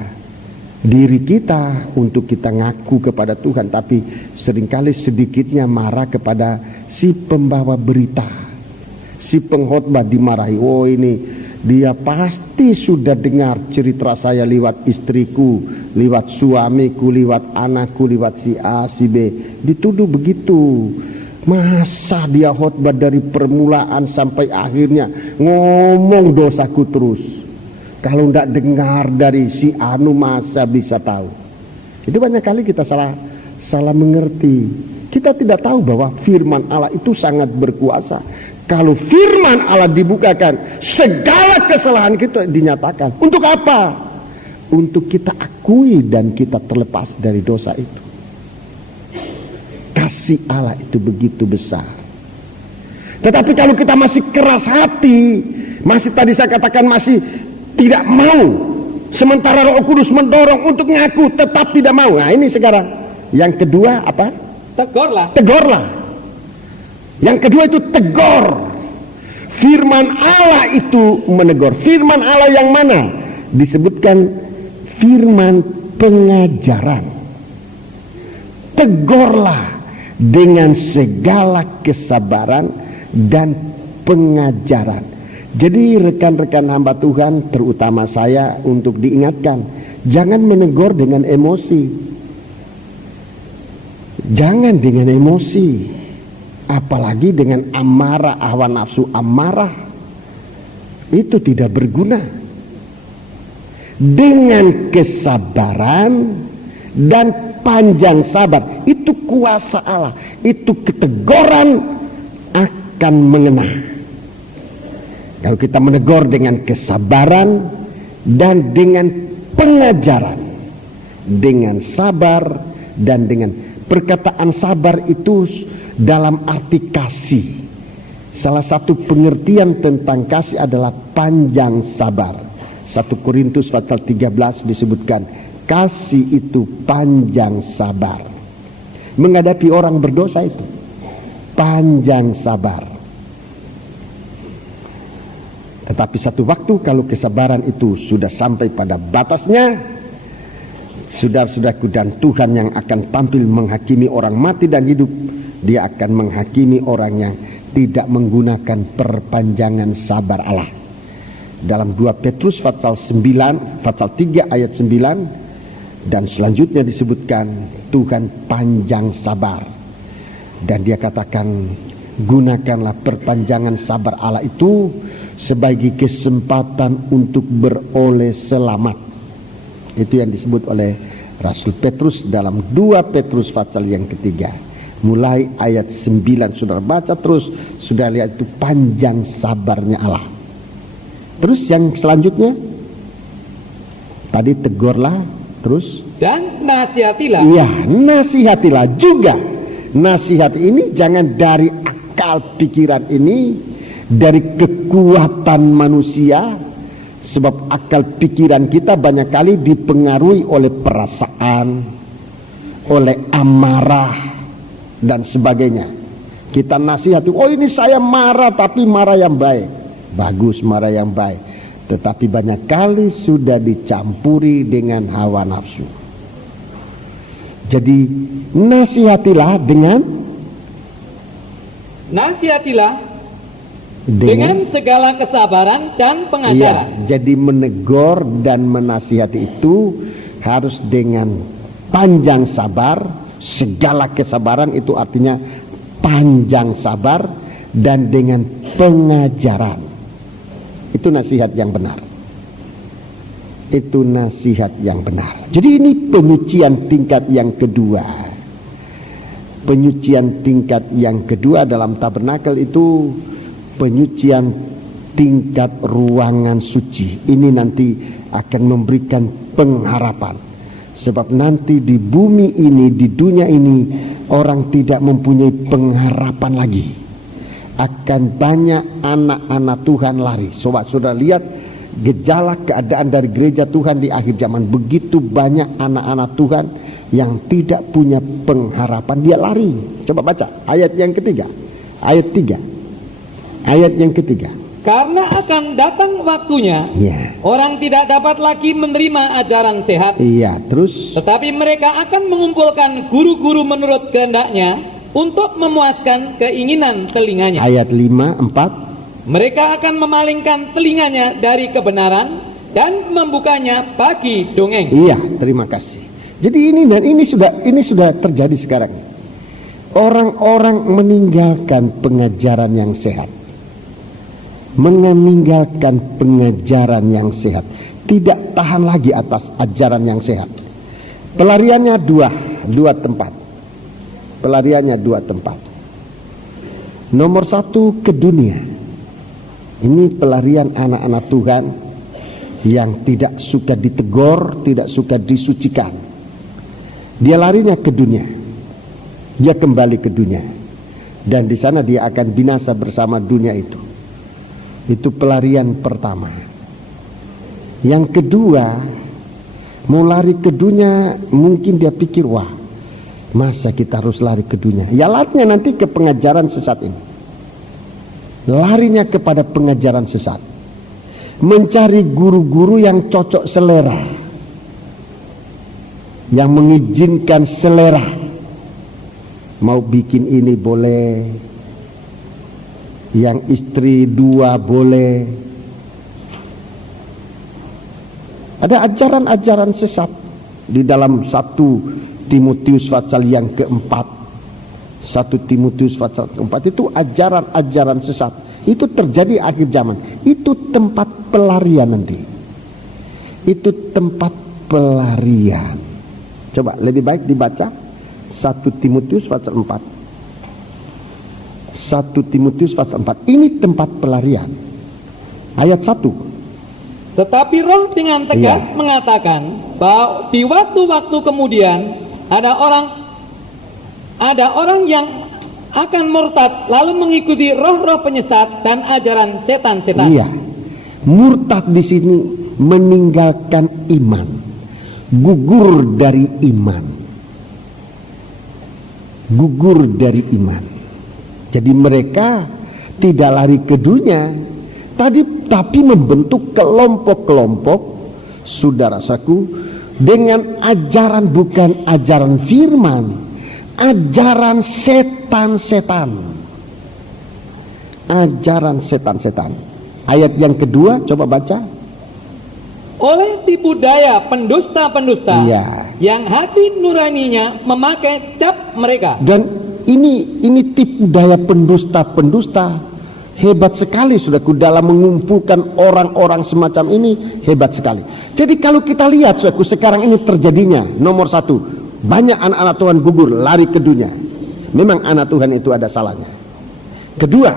diri kita untuk kita ngaku kepada Tuhan, tapi seringkali sedikitnya marah kepada si pembawa berita, si pengkhotbah dimarahi. Oh, ini dia pasti sudah dengar cerita saya lewat istriku, lewat suamiku, lewat anakku, lewat si A, si B. Dituduh begitu. Masa dia khotbah dari permulaan sampai akhirnya ngomong dosaku terus. Kalau tidak dengar dari si Anu masa bisa tahu. Itu banyak kali kita salah mengerti. Kita tidak tahu bahwa firman Allah itu sangat berkuasa. Kalau firman Allah dibukakan, segala kesalahan kita dinyatakan. Untuk apa? Untuk kita akui dan kita terlepas dari dosa itu. Kasih Allah itu begitu besar. Tetapi kalau kita masih keras hati, masih tadi saya katakan masih tidak mau, sementara Roh Kudus mendorong untuk ngaku tetap tidak mau. Nah ini sekarang. Yang kedua apa? Tegurlah. Tegurlah. Yang kedua itu tegur. Firman Allah itu menegur. Firman Allah yang mana? Disebutkan firman pengajaran. Tegurlah dengan segala kesabaran dan pengajaran. Jadi rekan-rekan hamba Tuhan, terutama saya, untuk diingatkan, jangan menegur dengan emosi. Jangan dengan emosi, apalagi dengan amarah, hawa nafsu amarah. Itu tidak berguna. Dengan kesabaran dan panjang sabar, itu kuasa Allah, itu keteguran akan mengena. Kalau kita menegur dengan kesabaran dan dengan pengajaran, dengan sabar dan dengan perkataan sabar itu dalam arti kasih. Salah satu pengertian tentang kasih adalah panjang sabar. 1 Korintus pasal 13 disebutkan, kasih itu panjang sabar. Menghadapi orang berdosa itu panjang sabar. Tetapi satu waktu kalau kesabaran itu sudah sampai pada batasnya, saudara-saudaraku, dan Tuhan yang akan tampil menghakimi orang mati dan hidup, dia akan menghakimi orang yang tidak menggunakan perpanjangan sabar Allah. Dalam 2 Petrus pasal 3 ayat 9 dan selanjutnya disebutkan Tuhan panjang sabar. Dan dia katakan, gunakanlah perpanjangan sabar Allah itu sebagai kesempatan untuk beroleh selamat. Itu yang disebut oleh Rasul Petrus dalam 2 Petrus pasal yang ketiga. Mulai ayat 9, saudara baca terus, sudah lihat itu panjang sabarnya Allah. Terus yang selanjutnya, tadi tegurlah, terus dan nasihatilah. Iya, nasihatilah juga. Nasihat ini jangan dari akal pikiran ini, dari kekuatan manusia. Sebab akal pikiran kita banyak kali dipengaruhi oleh perasaan, oleh amarah dan sebagainya. Kita nasihati, oh ini saya marah, tapi marah yang baik. Bagus, marah yang baik. Tetapi banyak kali sudah dicampuri dengan hawa nafsu. Jadi nasihatilah dengan segala kesabaran dan pengajaran. Ya, jadi menegur dan menasihati itu harus dengan panjang sabar. Segala kesabaran itu artinya panjang sabar, dan dengan pengajaran. Itu nasihat yang benar. Itu nasihat yang benar. Jadi ini penyucian tingkat yang kedua. Penyucian tingkat yang kedua dalam tabernakel itu penyucian tingkat ruangan suci. Ini nanti akan memberikan pengharapan. Sebab nanti di bumi ini, di dunia ini, orang tidak mempunyai pengharapan lagi. Akan banyak anak-anak Tuhan lari. Sobat saudara lihat gejala keadaan dari gereja Tuhan di akhir zaman. Begitu banyak anak-anak Tuhan yang tidak punya pengharapan, dia lari. Coba baca ayat yang ketiga, ayat 3, ayat yang ketiga. Karena akan datang waktunya, orang tidak dapat lagi menerima ajaran sehat. Terus. Tetapi mereka akan mengumpulkan guru-guru menurut kehendaknya untuk memuaskan keinginan telinganya. Ayat 5:4. Mereka akan memalingkan telinganya dari kebenaran dan membukanya bagi dongeng. Terima kasih. Jadi ini sudah terjadi sekarang. Orang-orang meninggalkan pengajaran yang sehat. Meninggalkan pengajaran yang sehat, tidak tahan lagi atas ajaran yang sehat. Pelariannya dua tempat. Pelariannya dua tempat. Nomor satu, ke dunia. Ini pelarian anak-anak Tuhan yang tidak suka ditegur, tidak suka disucikan. Dia larinya ke dunia. Dia kembali ke dunia. Dan di sana dia akan binasa bersama dunia itu. Itu pelarian pertama. Yang kedua, mau lari ke dunia, mungkin dia pikir, wah, masa kita harus lari ke dunia? Ya larinya nanti ke pengajaran sesat ini. Larinya kepada pengajaran sesat. Mencari guru-guru yang cocok selera. Yang mengizinkan selera. Mau bikin ini boleh. Yang istri 2 boleh. Ada ajaran-ajaran sesat di dalam 1 Timotius pasal yang keempat. 1 Timotius pasal keempat itu ajaran-ajaran sesat. Itu terjadi akhir zaman. Itu tempat pelarian nanti. Itu tempat pelarian. Coba lebih baik dibaca 1 Timotius pasal 4. 1 Timotius pasal 4. Ini tempat pelarian. Ayat 1. Tetapi Roh dengan tegas mengatakan bahwa di waktu-waktu kemudian ada orang yang akan murtad lalu mengikuti roh-roh penyesat dan ajaran setan-setan. Murtad di sini meninggalkan iman, gugur dari iman, gugur dari iman. Jadi mereka tidak lari ke dunia, tapi membentuk kelompok-kelompok, saudara-saudaraku, dengan ajaran bukan ajaran firman, ajaran setan-setan. Ajaran setan-setan. Ayat yang kedua, coba baca. Oleh tipu daya pendusta-pendusta yang hati nuraninya memakai cap mereka. Dan ini tipu daya pendusta-pendusta hebat sekali, saudaraku, dalam mengumpulkan orang-orang semacam ini hebat sekali. Jadi kalau kita lihat, saudaraku, sekarang ini terjadinya nomor 1, banyak anak-anak Tuhan gugur lari ke dunia. Memang anak Tuhan itu ada salahnya. Kedua,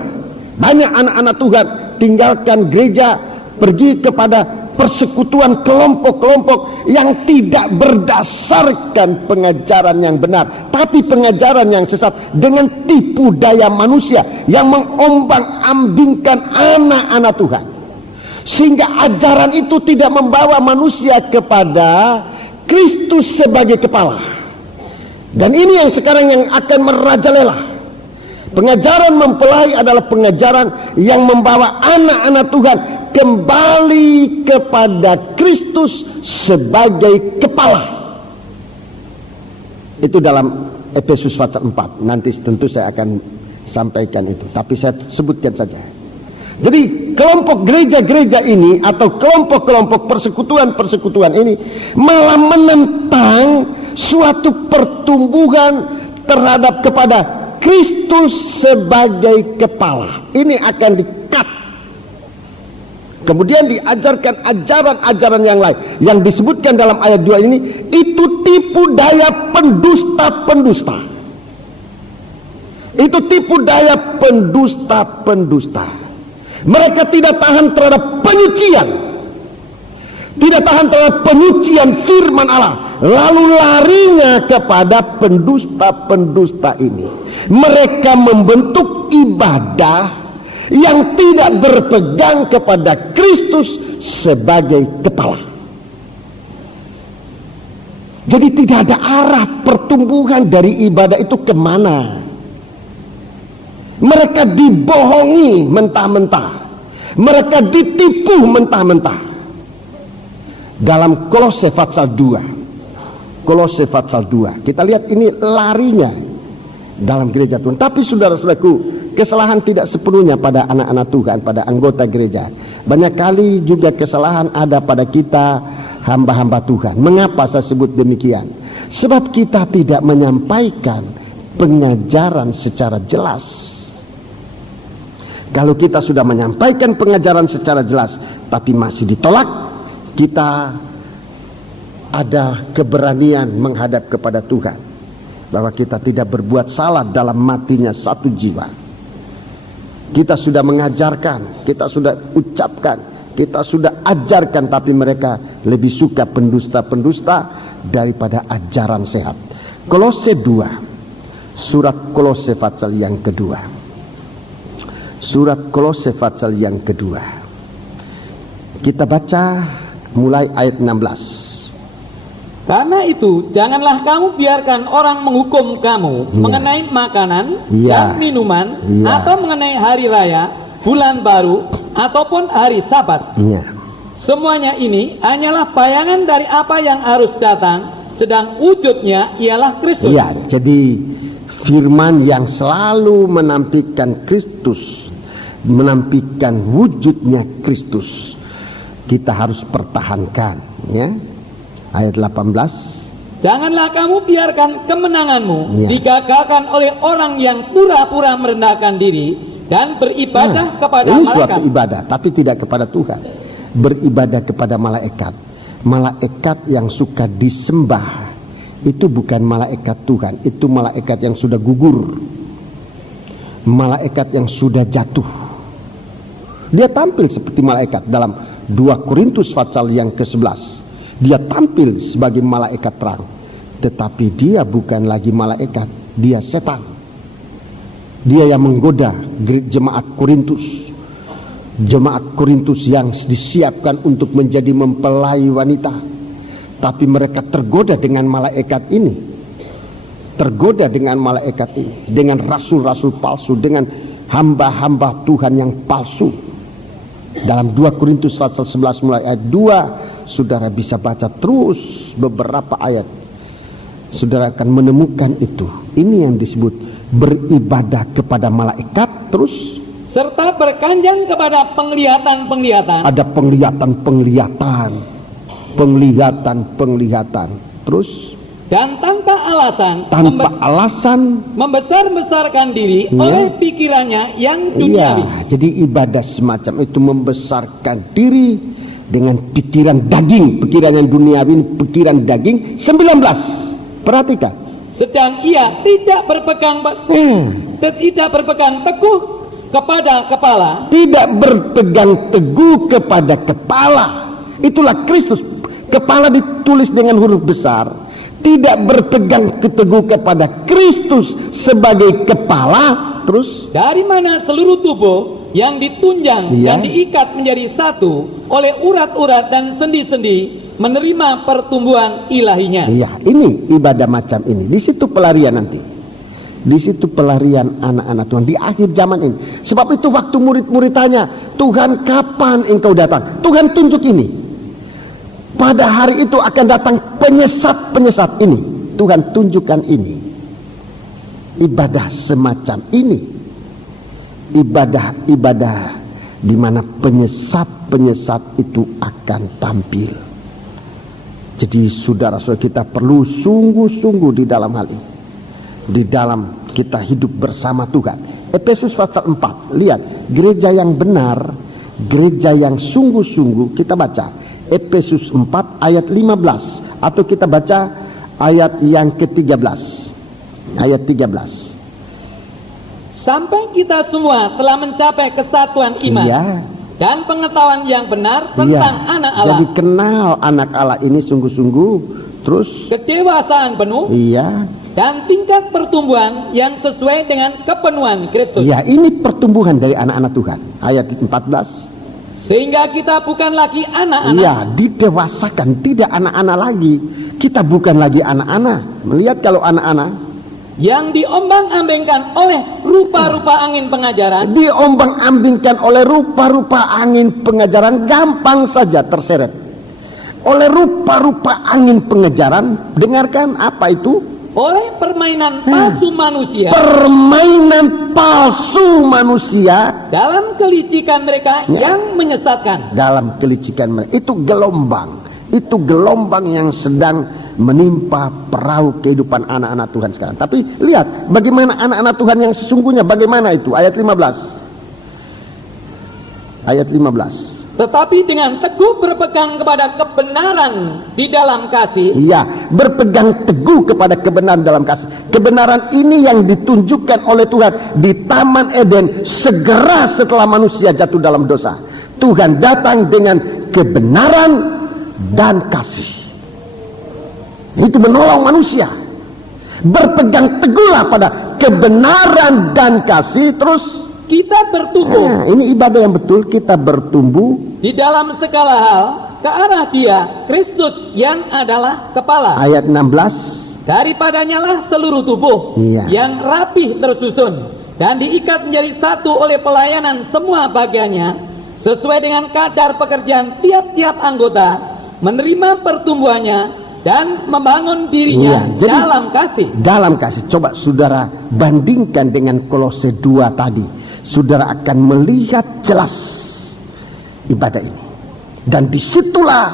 banyak anak-anak Tuhan tinggalkan gereja, pergi kepada persekutuan kelompok-kelompok yang tidak berdasarkan pengajaran yang benar, tapi pengajaran yang sesat dengan tipu daya manusia yang mengombang-ambingkan anak-anak Tuhan, sehingga ajaran itu tidak membawa manusia kepada Kristus sebagai kepala. Dan ini yang sekarang yang akan merajalela. Pengajaran mempelai adalah pengajaran yang membawa anak-anak Tuhan kembali kepada Kristus sebagai kepala. Itu dalam Efesus pasal 4. Nanti tentu saya akan sampaikan itu, tapi saya sebutkan saja. Jadi kelompok gereja-gereja ini atau kelompok-kelompok persekutuan-persekutuan ini malah menentang suatu pertumbuhan terhadap kepada Kristus sebagai kepala. Ini akan di-cut. kemudian diajarkan ajaran-ajaran yang lain yang disebutkan dalam ayat 2 ini, itu tipu daya pendusta-pendusta. Itu tipu daya pendusta-pendusta. Mereka tidak tahan terhadap penyucian, tidak tahan terhadap penyucian firman Allah, lalu larinya kepada pendusta-pendusta ini. Mereka membentuk ibadah yang tidak berpegang kepada Kristus sebagai kepala. Jadi tidak ada arah pertumbuhan dari ibadah itu kemana. Mereka dibohongi mentah-mentah, mereka ditipu mentah-mentah. Dalam Kolose pasal 2, Kolose pasal 2, kita lihat ini larinya dalam gereja Tuhan. Tapi saudara-saudaraku, kesalahan tidak sepenuhnya pada anak-anak Tuhan, pada anggota gereja. Banyak kali juga kesalahan ada pada kita hamba-hamba Tuhan. Mengapa saya sebut demikian? Sebab kita tidak menyampaikan pengajaran secara jelas. Kalau kita sudah menyampaikan pengajaran secara jelas tapi masih ditolak, kita ada keberanian menghadap kepada Tuhan bahwa kita tidak berbuat salah dalam matinya satu jiwa. Kita sudah mengajarkan, kita sudah ucapkan, kita sudah ajarkan, tapi mereka lebih suka pendusta-pendusta daripada ajaran sehat. Kolose 2, surat Kolose pasal yang kedua. Surat Kolose pasal yang kedua. Kita baca mulai ayat 16. Karena itu janganlah kamu biarkan orang menghukum kamu mengenai makanan dan minuman, atau mengenai hari raya, bulan baru, ataupun hari Sabat. Semuanya ini hanyalah bayangan dari apa yang harus datang, sedang wujudnya ialah Kristus. Ya, jadi firman yang selalu menampilkan Kristus, menampilkan wujudnya Kristus, kita harus pertahankan, ya. Ayat 18. Janganlah kamu biarkan kemenanganmu digagalkan oleh orang yang pura-pura merendahkan diri dan beribadah kepada ini malaikat. Suatu ibadah, tapi tidak kepada Tuhan. Beribadah kepada malaikat. Malaikat yang suka disembah itu bukan malaikat Tuhan, itu malaikat yang sudah gugur, malaikat yang sudah jatuh. Dia tampil seperti malaikat dalam 2 Korintus pasal yang ke-11. Dia tampil sebagai malaikat terang, tetapi dia bukan lagi malaikat, dia setan. Dia yang menggoda jemaat Korintus. Jemaat Korintus yang disiapkan untuk menjadi mempelai wanita, tapi mereka tergoda dengan malaikat ini. Tergoda dengan malaikat ini, dengan rasul-rasul palsu, dengan hamba-hamba Tuhan yang palsu. Dalam 2 Korintus pasal 11 mulai ayat 2, saudara bisa baca terus beberapa ayat. Saudara akan menemukan itu. Ini yang disebut beribadah kepada malaikat, terus serta berkanjang kepada penglihatan-penglihatan. ada penglihatan-penglihatan. Terus dan tanpa alasan membesar-besarkan diri oleh pikirannya yang duniawi. Jadi ibadah semacam itu membesarkan diri dengan pikiran daging, pikiran yang duniawi, pikiran daging. 19, perhatikan. Sedang ia tidak berpegang teguh kepada kepala. Tidak berpegang teguh kepada kepala. Itulah Kristus. Kepala ditulis dengan huruf besar. Tidak berpegang teguh kepada Kristus sebagai kepala. Terus dari mana seluruh tubuh yang ditunjang dan diikat menjadi satu oleh urat-urat dan sendi-sendi menerima pertumbuhan ilahinya. Iya, ini ibadah macam ini. Di situ pelarian nanti. Di situ pelarian anak-anak Tuhan di akhir zaman ini. Sebab itu waktu murid-murid tanya, Tuhan kapan engkau datang? Tuhan tunjuk ini. Pada hari itu akan datang penyesat-penyesat ini. Tuhan tunjukkan ini. Ibadah semacam ini. Ibadah-ibadah di mana penyesat-penyesat itu akan tampil. Jadi saudara-saudara, kita perlu sungguh-sungguh di dalam hal ini. Di dalam kita hidup bersama Tuhan. Efesus pasal 4. Lihat, gereja yang benar, gereja yang sungguh-sungguh, kita baca Efesus 4 ayat 15, atau kita baca ayat yang ke-13. Ayat 13. Sampai kita semua telah mencapai kesatuan iman dan pengetahuan yang benar tentang anak Allah. Jadi kenal anak Allah ini sungguh-sungguh, terus kedewasaan penuh, dan tingkat pertumbuhan yang sesuai dengan kepenuhan Kristus. Ya, ini pertumbuhan dari anak-anak Tuhan. Ayat 14. Sehingga kita bukan lagi anak-anak. Iya, didewasakan, tidak anak-anak lagi. Kita bukan lagi anak-anak. Melihat kalau anak-anak yang diombang-ambingkan oleh rupa-rupa angin pengajaran. Diombang-ambingkan oleh rupa-rupa angin pengajaran, gampang saja terseret. Oleh rupa-rupa angin pengajaran, dengarkan apa itu? Oleh permainan palsu manusia. Permainan palsu manusia. Dalam kelicikan mereka yang menyesatkan. Dalam kelicikan mereka. Itu gelombang. Itu gelombang yang sedang menimpa perahu kehidupan anak-anak Tuhan sekarang. Tapi lihat bagaimana anak-anak Tuhan yang sesungguhnya, bagaimana itu? Ayat 15. Ayat 15. Tetapi dengan teguh berpegang kepada kebenaran di dalam kasih. Iya, berpegang teguh kepada kebenaran dalam kasih. Kebenaran ini yang ditunjukkan oleh Tuhan di Taman Eden segera setelah manusia jatuh dalam dosa. Tuhan datang dengan kebenaran dan kasih. Itu menolong manusia. Berpegang teguhlah pada kebenaran dan kasih, terus kita bertumbuh. Ini ibadah yang betul, kita bertumbuh di dalam segala hal ke arah Dia, Kristus yang adalah kepala. Ayat 16. Daripadanya lah seluruh tubuh yang rapih tersusun dan diikat menjadi satu oleh pelayanan semua bagiannya sesuai dengan kadar pekerjaan tiap-tiap anggota, menerima pertumbuhannya dan membangun dirinya dalam kasih. Dalam kasih. Coba saudara bandingkan dengan Kolose 2 tadi. Saudara akan melihat jelas ibadah ini. Dan disitulah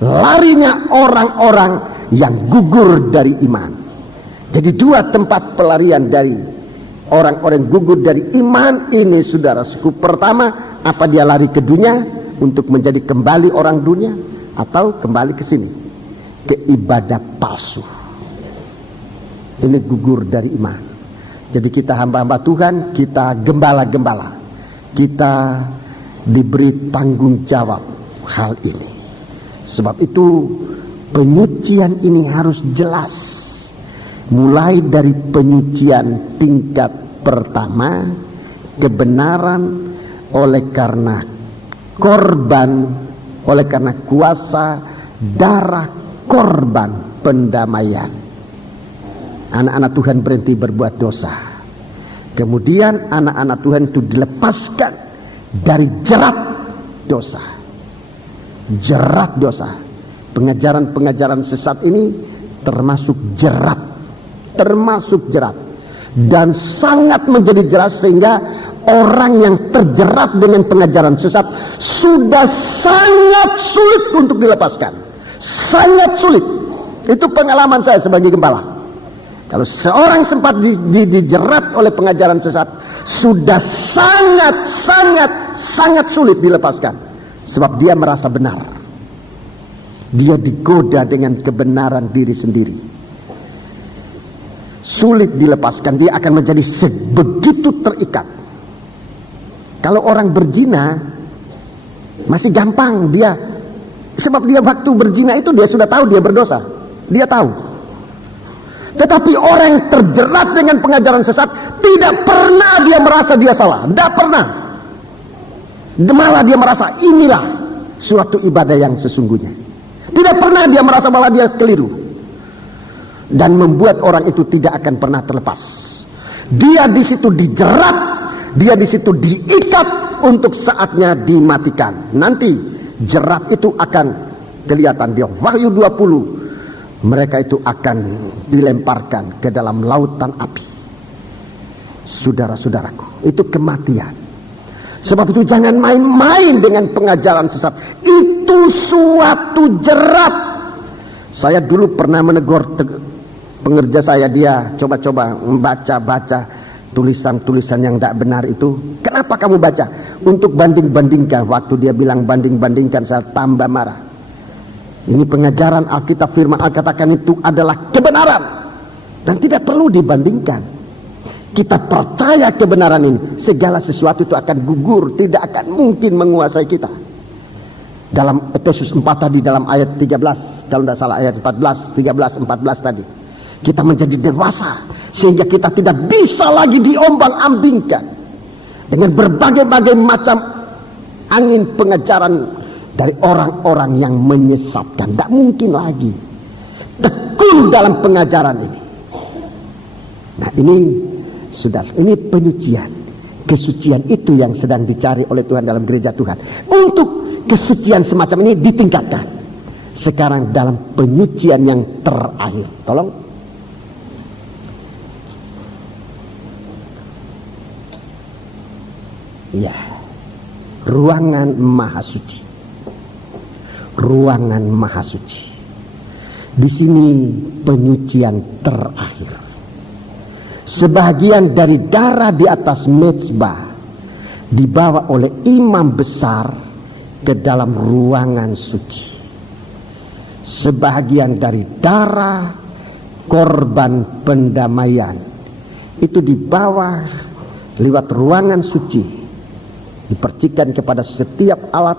larinya orang-orang yang gugur dari iman. Jadi dua tempat pelarian dari orang-orang gugur dari iman ini, saudara suku. Pertama, apa dia lari ke dunia untuk menjadi kembali orang dunia, atau kembali ke sini, ke ibadah palsu. Ini gugur dari iman. Jadi kita hamba-hamba Tuhan, kita gembala-gembala, kita diberi tanggung jawab hal ini. Sebab itu penyucian ini harus jelas. Mulai dari penyucian tingkat pertama, kebenaran oleh karena korban, oleh karena kuasa darah korban pendamaian. Anak-anak Tuhan berhenti berbuat dosa. Kemudian anak-anak Tuhan itu dilepaskan dari jerat dosa. Jerat dosa. Pengajaran-pengajaran sesat ini termasuk jerat. Termasuk jerat. Dan sangat menjadi jerat sehingga orang yang terjerat dengan pengajaran sesat sudah sangat sulit untuk dilepaskan. Sangat sulit. Itu pengalaman saya sebagai gembala. Kalau seorang sempat dijerat oleh pengajaran sesat, sudah sangat sulit dilepaskan. Sebab dia merasa benar. Dia digoda dengan kebenaran diri sendiri. Sulit dilepaskan, dia akan menjadi begitu terikat. Kalau orang berzina masih gampang dia, sebab dia waktu berzina itu dia sudah tahu dia berdosa. Dia tahu. Tetapi orang yang terjerat dengan pengajaran sesat, tidak pernah dia merasa dia salah. Tidak pernah. Malah dia merasa inilah suatu ibadah yang sesungguhnya. Tidak pernah dia merasa bahwa dia keliru. Dan membuat orang itu tidak akan pernah terlepas. Dia di situ dijerat, dia di situ diikat untuk saatnya dimatikan. Nanti jerat itu akan kelihatan. Dia Wahyu 20. Mereka itu akan dilemparkan ke dalam lautan api. Saudara-saudaraku, itu kematian. Sebab itu jangan main-main dengan pengajaran sesat. Itu suatu jerat. Saya dulu pernah menegur pengerja saya, dia coba-coba membaca-baca tulisan-tulisan yang tidak benar itu. Kenapa kamu baca? Untuk banding-bandingkan. Waktu dia bilang banding-bandingkan, saya tambah marah. Ini pengajaran Alkitab, firman Alkitab itu adalah kebenaran dan tidak perlu dibandingkan. Kita percaya kebenaran ini, segala sesuatu itu akan gugur, tidak akan mungkin menguasai kita. Dalam Efesus 4 tadi, dalam ayat 13, kalau tidak salah ayat 14, 13, 14 tadi, kita menjadi dewasa sehingga kita tidak bisa lagi diombang-ambingkan dengan berbagai-bagai macam angin pengajaran dari orang-orang yang menyesatkan. Tidak mungkin lagi. Tekun dalam pengajaran ini. Nah, ini saudara, ini penyucian. Kesucian itu yang sedang dicari oleh Tuhan dalam gereja Tuhan. Untuk kesucian semacam ini ditingkatkan. Sekarang dalam penyucian yang terakhir. Tolong. Ya, ruangan maha suci. Ruangan maha suci. Di sini penyucian terakhir. Sebagian dari darah di atas mezbah dibawa oleh imam besar ke dalam ruangan suci. Sebagian dari darah korban pendamaian itu dibawa lewat ruangan suci, dipercikan kepada setiap alat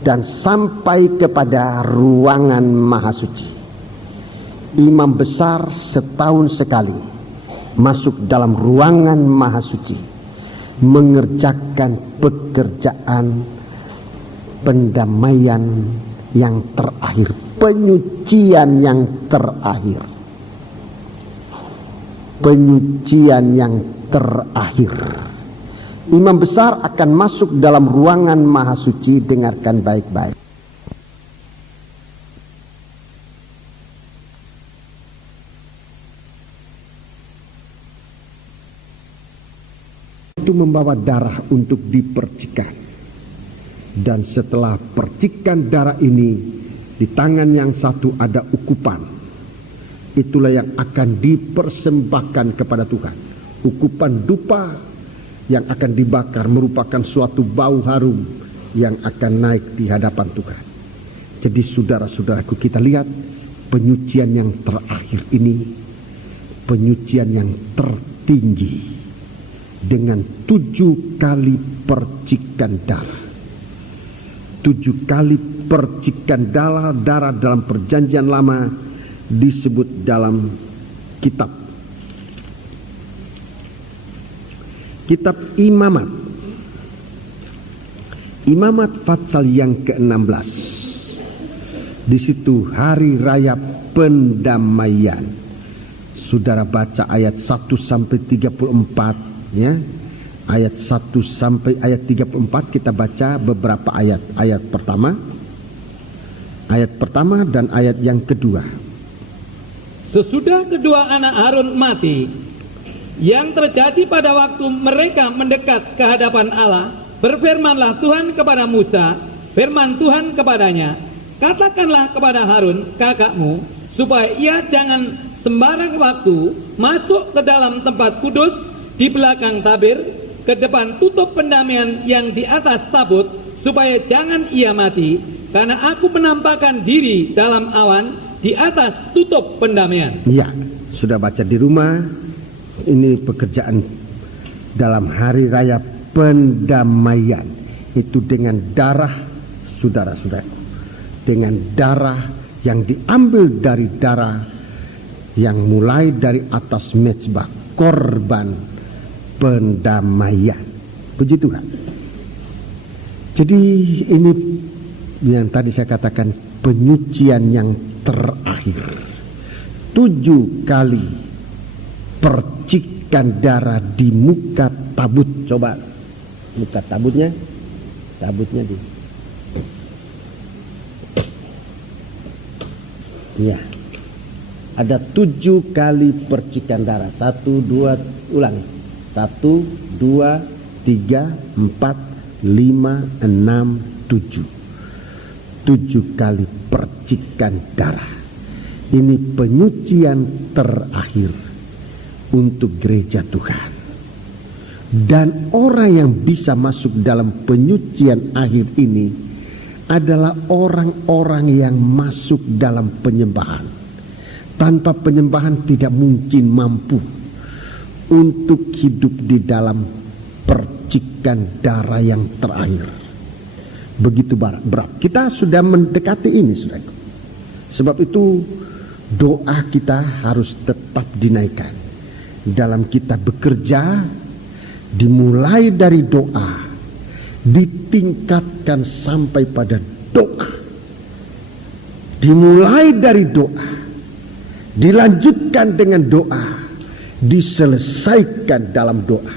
dan sampai kepada ruangan maha suci. Imam besar setahun sekali masuk dalam ruangan maha suci, mengerjakan pekerjaan pendamaian yang terakhir, penyucian yang terakhir, penyucian yang terakhir. Imam besar akan masuk dalam ruangan maha suci. Dengarkan baik-baik. Itu membawa darah untuk dipercikan. Dan setelah percikan darah ini, di tangan yang satu ada ukupan. Itulah yang akan dipersembahkan kepada Tuhan. Ukupan dupa yang akan dibakar merupakan suatu bau harum yang akan naik di hadapan Tuhan. Jadi saudara-saudaraku, kita lihat penyucian yang terakhir ini, penyucian yang tertinggi dengan 7 kali percikan darah. 7 kali percikan darah dalam perjanjian lama disebut dalam kitab Imamat. Imamat pasal yang ke-16. Di situ hari raya pendamaian. Saudara baca ayat 1 sampai 34 ya. Ayat 1 sampai ayat 34 kita baca beberapa ayat. Ayat pertama dan ayat yang kedua. Sesudah kedua anak Harun mati, yang terjadi pada waktu mereka mendekat ke hadapan Allah, berfirmanlah Tuhan kepada Musa, firman Tuhan kepadanya, katakanlah kepada Harun kakakmu, supaya ia jangan sembarang waktu masuk ke dalam tempat kudus di belakang tabir, ke depan tutup pendamaian yang di atas tabut, supaya jangan ia mati, karena aku menampakkan diri dalam awan di atas tutup pendamaian. Ya, sudah baca di rumah. Ini pekerjaan dalam hari raya pendamaian. Itu dengan darah, saudara-saudara, dengan darah yang diambil dari darah yang mulai dari atas mezbah, korban pendamaian. Puji Tuhan. Jadi ini yang tadi saya katakan, penyucian yang terakhir. 7 kali percikan darah di muka tabut. Coba muka tabutnya di. Ya, ada 7 kali percikan darah. 1, 2, ulangi. 1, 2, 3, 4, 5, 6, 7. 7 kali percikan darah. Ini penyucian terakhir untuk gereja Tuhan. Dan orang yang bisa masuk dalam penyucian akhir ini adalah orang-orang yang masuk dalam penyembahan. Tanpa penyembahan tidak mungkin mampu untuk hidup di dalam percikan darah yang terakhir. Begitu berat. Kita sudah mendekati ini, saudaraku. Sebab itu doa kita harus tetap dinaikkan. Dalam kita bekerja, dimulai dari doa, ditingkatkan sampai pada doa. Dimulai dari doa, dilanjutkan dengan doa, diselesaikan dalam doa.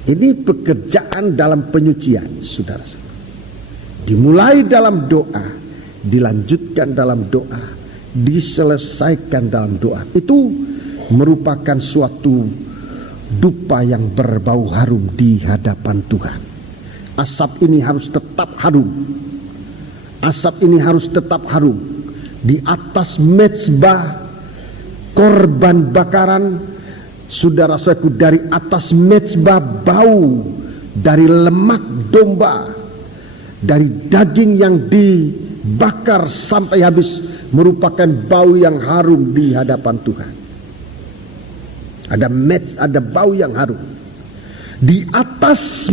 Ini pekerjaan dalam penyucian, saudara. Dimulai dalam doa, dilanjutkan dalam doa, diselesaikan dalam doa. Itu merupakan suatu dupa yang berbau harum di hadapan Tuhan. Asap ini harus tetap harum. Asap ini harus tetap harum. Di atas mezbah korban bakaran, saudara-saudaraku, dari atas mezbah bau dari lemak domba, dari daging yang dibakar sampai habis, merupakan bau yang harum di hadapan Tuhan. Ada bau yang harum. Di atas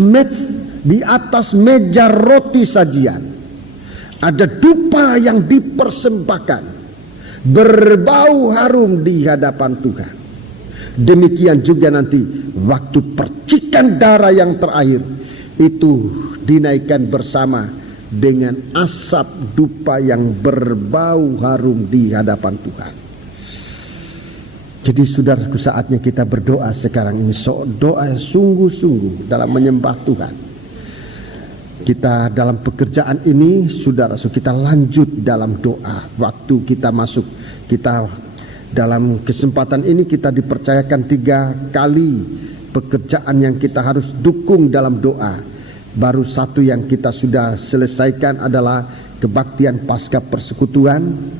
meja roti sajian ada dupa yang dipersembahkan, berbau harum di hadapan Tuhan. Demikian juga nanti waktu percikan darah yang terakhir itu dinaikkan bersama dengan asap dupa yang berbau harum di hadapan Tuhan. Jadi saudaraku, saatnya kita berdoa sekarang ini, doa yang sungguh-sungguh dalam menyembah Tuhan. Kita dalam pekerjaan ini, saudara, kita lanjut dalam doa. Waktu kita masuk, kita dalam kesempatan ini kita dipercayakan 3 kali pekerjaan yang kita harus dukung dalam doa. Baru satu yang kita sudah selesaikan adalah kebaktian pasca persekutuan.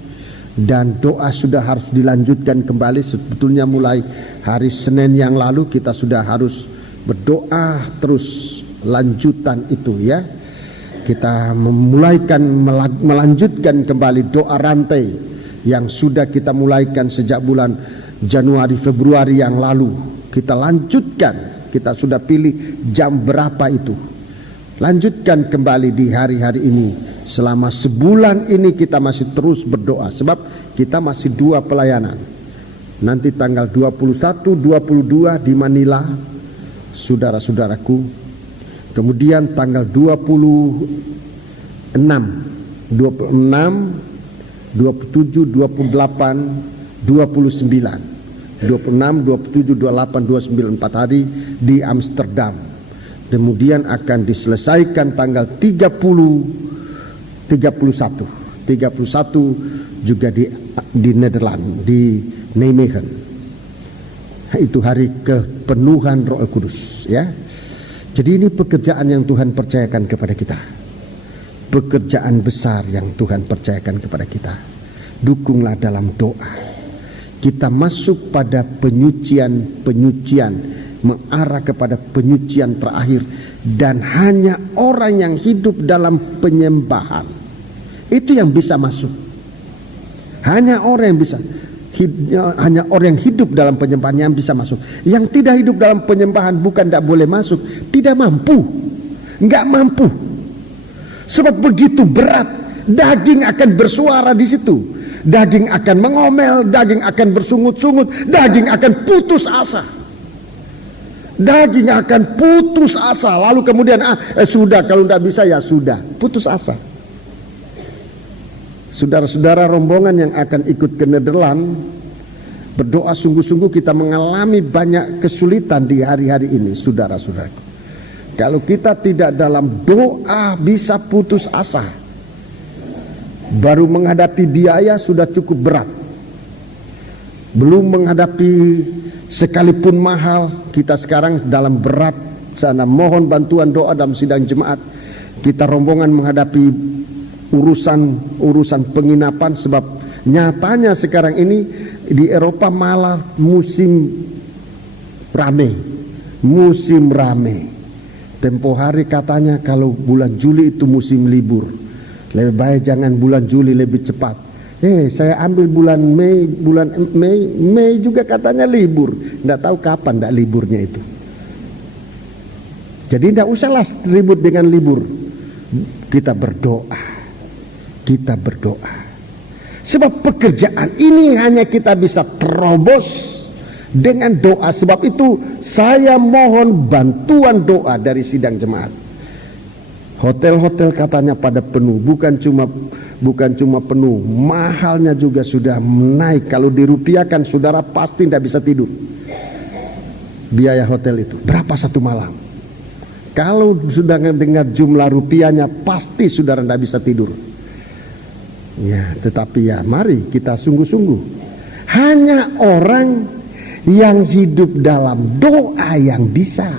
Dan doa sudah harus dilanjutkan kembali. Sebetulnya mulai hari Senin yang lalu kita sudah harus berdoa terus lanjutan itu, ya. Kita melanjutkan kembali doa rantai yang sudah kita mulaikan sejak bulan Januari Februari yang lalu. Kita lanjutkan, kita sudah pilih jam berapa itu. Lanjutkan kembali di hari-hari ini. Selama sebulan ini kita masih terus berdoa, sebab kita masih 2 pelayanan. Nanti tanggal 21, 22 di Manila, saudara-saudaraku. Kemudian tanggal 26, 27, 28, 29. 26, 27, 28, 29, 4 hari di Amsterdam. Kemudian akan diselesaikan tanggal 31 juga di Nederland, di Nijmegen. Itu hari kepenuhan Roh Kudus, ya. Jadi ini pekerjaan yang Tuhan percayakan kepada kita. Pekerjaan besar yang Tuhan percayakan kepada kita. Dukunglah dalam doa. Kita masuk pada penyucian, mengarah kepada penyucian terakhir, dan hanya orang yang hidup dalam penyembahan itu yang bisa masuk. Hanya orang yang bisa, hanya orang yang hidup dalam penyembahan yang bisa masuk. Yang tidak hidup dalam penyembahan bukan tidak boleh masuk, tidak mampu, nggak mampu. Sebab begitu berat, daging akan bersuara di situ, daging akan mengomel, daging akan bersungut-sungut, daging akan putus asa. Daging akan putus asa. Lalu kemudian sudah, kalau tidak bisa ya sudah, putus asa. Saudara-saudara rombongan yang akan ikut ke Nederland, berdoa sungguh-sungguh. Kita mengalami banyak kesulitan di hari-hari ini, saudara-saudara. Kalau kita tidak dalam doa bisa putus asa. Baru menghadapi biaya sudah cukup berat, belum menghadapi sekalipun mahal. Kita sekarang dalam berat sana, mohon bantuan doa dalam sidang jemaat. Kita rombongan menghadapi urusan penginapan, sebab nyatanya sekarang ini di Eropa malah musim rame, musim rame. Tempo hari katanya kalau bulan Juli itu musim libur, lebih baik jangan bulan Juli, lebih cepat. Saya ambil bulan Mei juga katanya libur. Nggak tahu kapan nggak liburnya itu. Jadi nggak usahlah ribut dengan libur. Kita berdoa. Sebab pekerjaan ini hanya kita bisa terobos dengan doa. Sebab itu saya mohon bantuan doa dari sidang jemaat. Hotel-hotel katanya pada penuh, bukan cuma penuh, mahalnya juga sudah naik. Kalau dirupiahkan saudara pasti tidak bisa tidur. Biaya hotel itu berapa satu malam? Kalau sudah dengar jumlah rupiahnya pasti saudara tidak bisa tidur. Ya, tetapi ya mari kita sungguh-sungguh. Hanya orang yang hidup dalam doa yang bisa.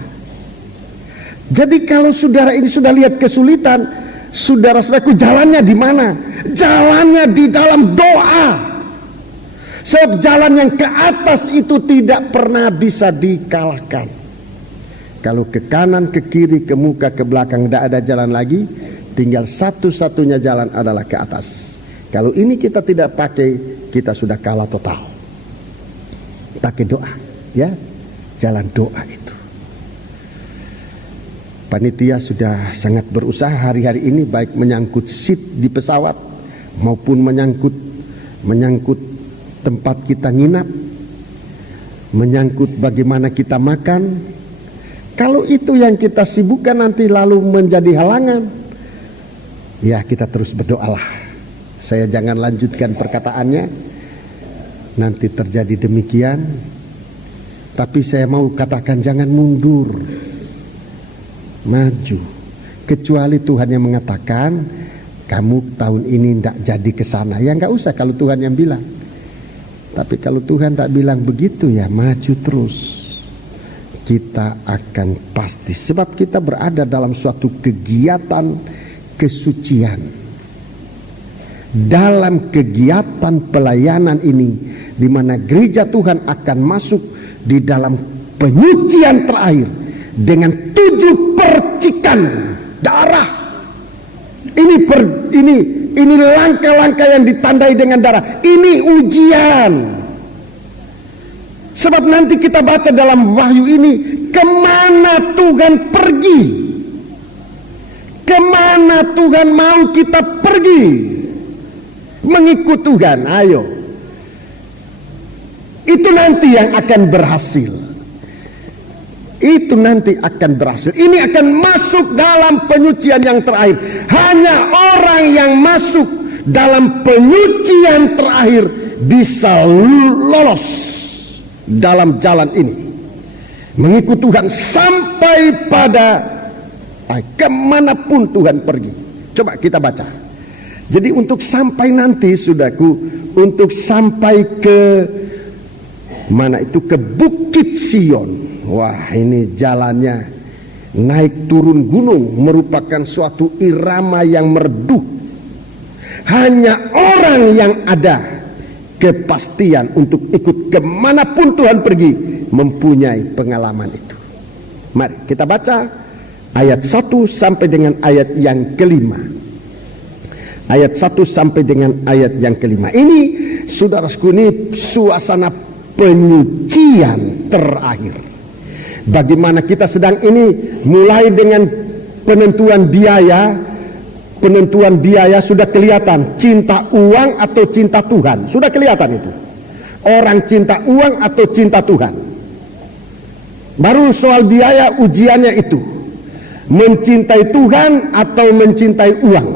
Jadi kalau saudara ini sudah lihat kesulitan, saudara-saudaraku, jalannya di mana? Jalannya di dalam doa. Sebab jalan yang ke atas itu tidak pernah bisa dikalahkan. Kalau ke kanan, ke kiri, ke muka, ke belakang tidak ada jalan lagi, tinggal satu-satunya jalan adalah ke atas. Kalau ini kita tidak pakai, kita sudah kalah total. Pakai doa, ya, jalan doa itu. Panitia sudah sangat berusaha hari-hari ini, baik menyangkut seat di pesawat maupun menyangkut tempat kita nginap, menyangkut bagaimana kita makan. Kalau itu yang kita sibukkan nanti lalu menjadi halangan, ya kita terus berdoalah. Saya jangan lanjutkan perkataannya, nanti terjadi demikian. Tapi saya mau katakan jangan mundur, maju. Kecuali Tuhan yang mengatakan kamu tahun ini tidak jadi ke sana, ya nggak usah kalau Tuhan yang bilang. Tapi kalau Tuhan tak bilang begitu, ya maju terus. Kita akan pasti, sebab kita berada dalam suatu kegiatan kesucian. Dalam kegiatan pelayanan ini, di mana gereja Tuhan akan masuk di dalam penyucian terakhir dengan 7 percikan darah. Ini langkah-langkah yang ditandai dengan darah. Ini ujian. Sebab nanti kita baca dalam Wahyu ini, kemana Tuhan pergi, kemana Tuhan mau kita pergi. Mengikut Tuhan, ayo. Itu nanti yang akan berhasil. Itu nanti akan berhasil. Ini akan masuk dalam penyucian yang terakhir. Hanya orang yang masuk dalam penyucian terakhir bisa lolos dalam jalan ini. Mengikut Tuhan sampai pada kemanapun Tuhan pergi. Coba kita baca. Jadi untuk sampai nanti, saudaraku, untuk sampai ke mana itu, ke Bukit Sion. Wah, ini jalannya naik turun gunung, merupakan suatu irama yang merdu. Hanya orang yang ada kepastian untuk ikut kemanapun Tuhan pergi mempunyai pengalaman itu. Mari kita baca ayat 1 sampai dengan ayat yang kelima. Ayat 1 sampai dengan ayat yang kelima. Ini saudaraku, ini suasana penyucian terakhir. Bagaimana kita sedang ini mulai dengan penentuan biaya. Penentuan biaya sudah kelihatan, cinta uang atau cinta Tuhan. Sudah kelihatan itu. Orang cinta uang atau cinta Tuhan. Baru soal biaya ujiannya itu. Mencintai Tuhan atau mencintai uang.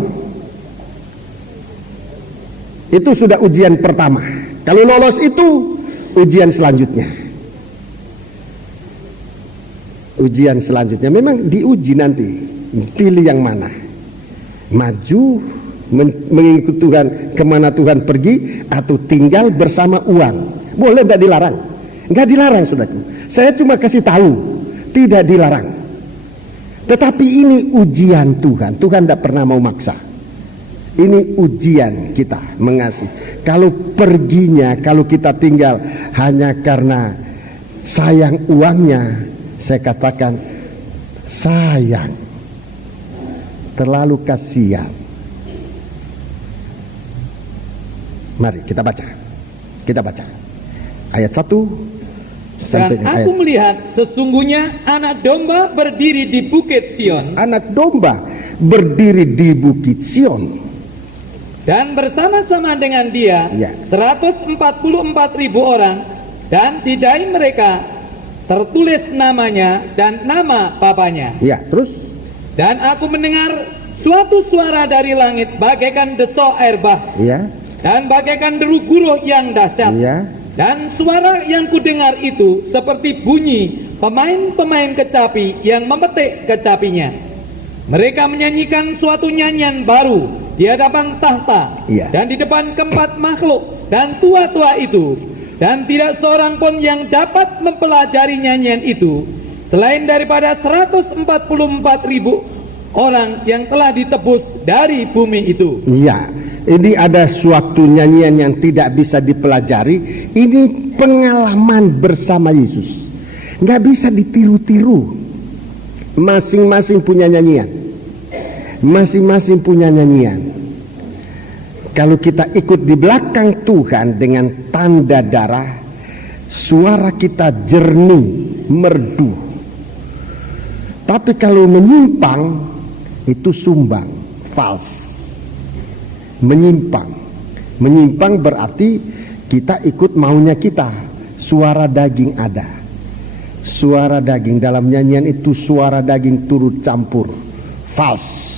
Itu sudah ujian pertama. Kalau lolos itu ujian selanjutnya. Ujian selanjutnya memang diuji nanti. Pilih yang mana. Maju mengikut Tuhan kemana Tuhan pergi, atau tinggal bersama uang. Boleh, tidak dilarang. Enggak dilarang, saudaraku. Saya cuma kasih tahu, tidak dilarang. Tetapi ini ujian Tuhan. Tuhan tidak pernah mau maksa. Ini ujian kita mengasihi. Kalau perginya, kalau kita tinggal hanya karena sayang uangnya, saya katakan sayang, terlalu kasihan. Mari kita baca. Ayat 1 sampai Dan dengan aku ayat. melihat sesungguhnya anak domba berdiri di bukit Sion, Anak domba berdiri di bukit Sion, dan bersama-sama dengan dia Ya. 144.000 orang, dan di dahi mereka tertulis namanya dan nama Bapanya. ya, terus Dan aku mendengar suatu suara dari langit bagaikan desau air bah, ya, dan bagaikan deru guruh yang dahsyat. ya, Dan suara yang kudengar itu seperti bunyi pemain-pemain kecapi yang memetik kecapinya. Mereka menyanyikan suatu nyanyian baru di hadapan tahta, Iya. dan di depan keempat makhluk dan tua-tua itu. Dan tidak seorang pun yang dapat mempelajari nyanyian itu selain daripada 144.000 orang yang telah ditebus dari bumi itu. ya. Ini ada suatu nyanyian yang tidak bisa dipelajari. Ini pengalaman bersama Yesus, nggak bisa ditiru-tiru. Masing-masing punya nyanyian. Kalau kita ikut di belakang Tuhan dengan tanda darah, suara kita jernih, merdu. Tapi kalau menyimpang, itu sumbang, false. Menyimpang berarti kita ikut maunya kita. Suara daging ada. Suara daging dalam nyanyian itu, suara daging turut campur. False.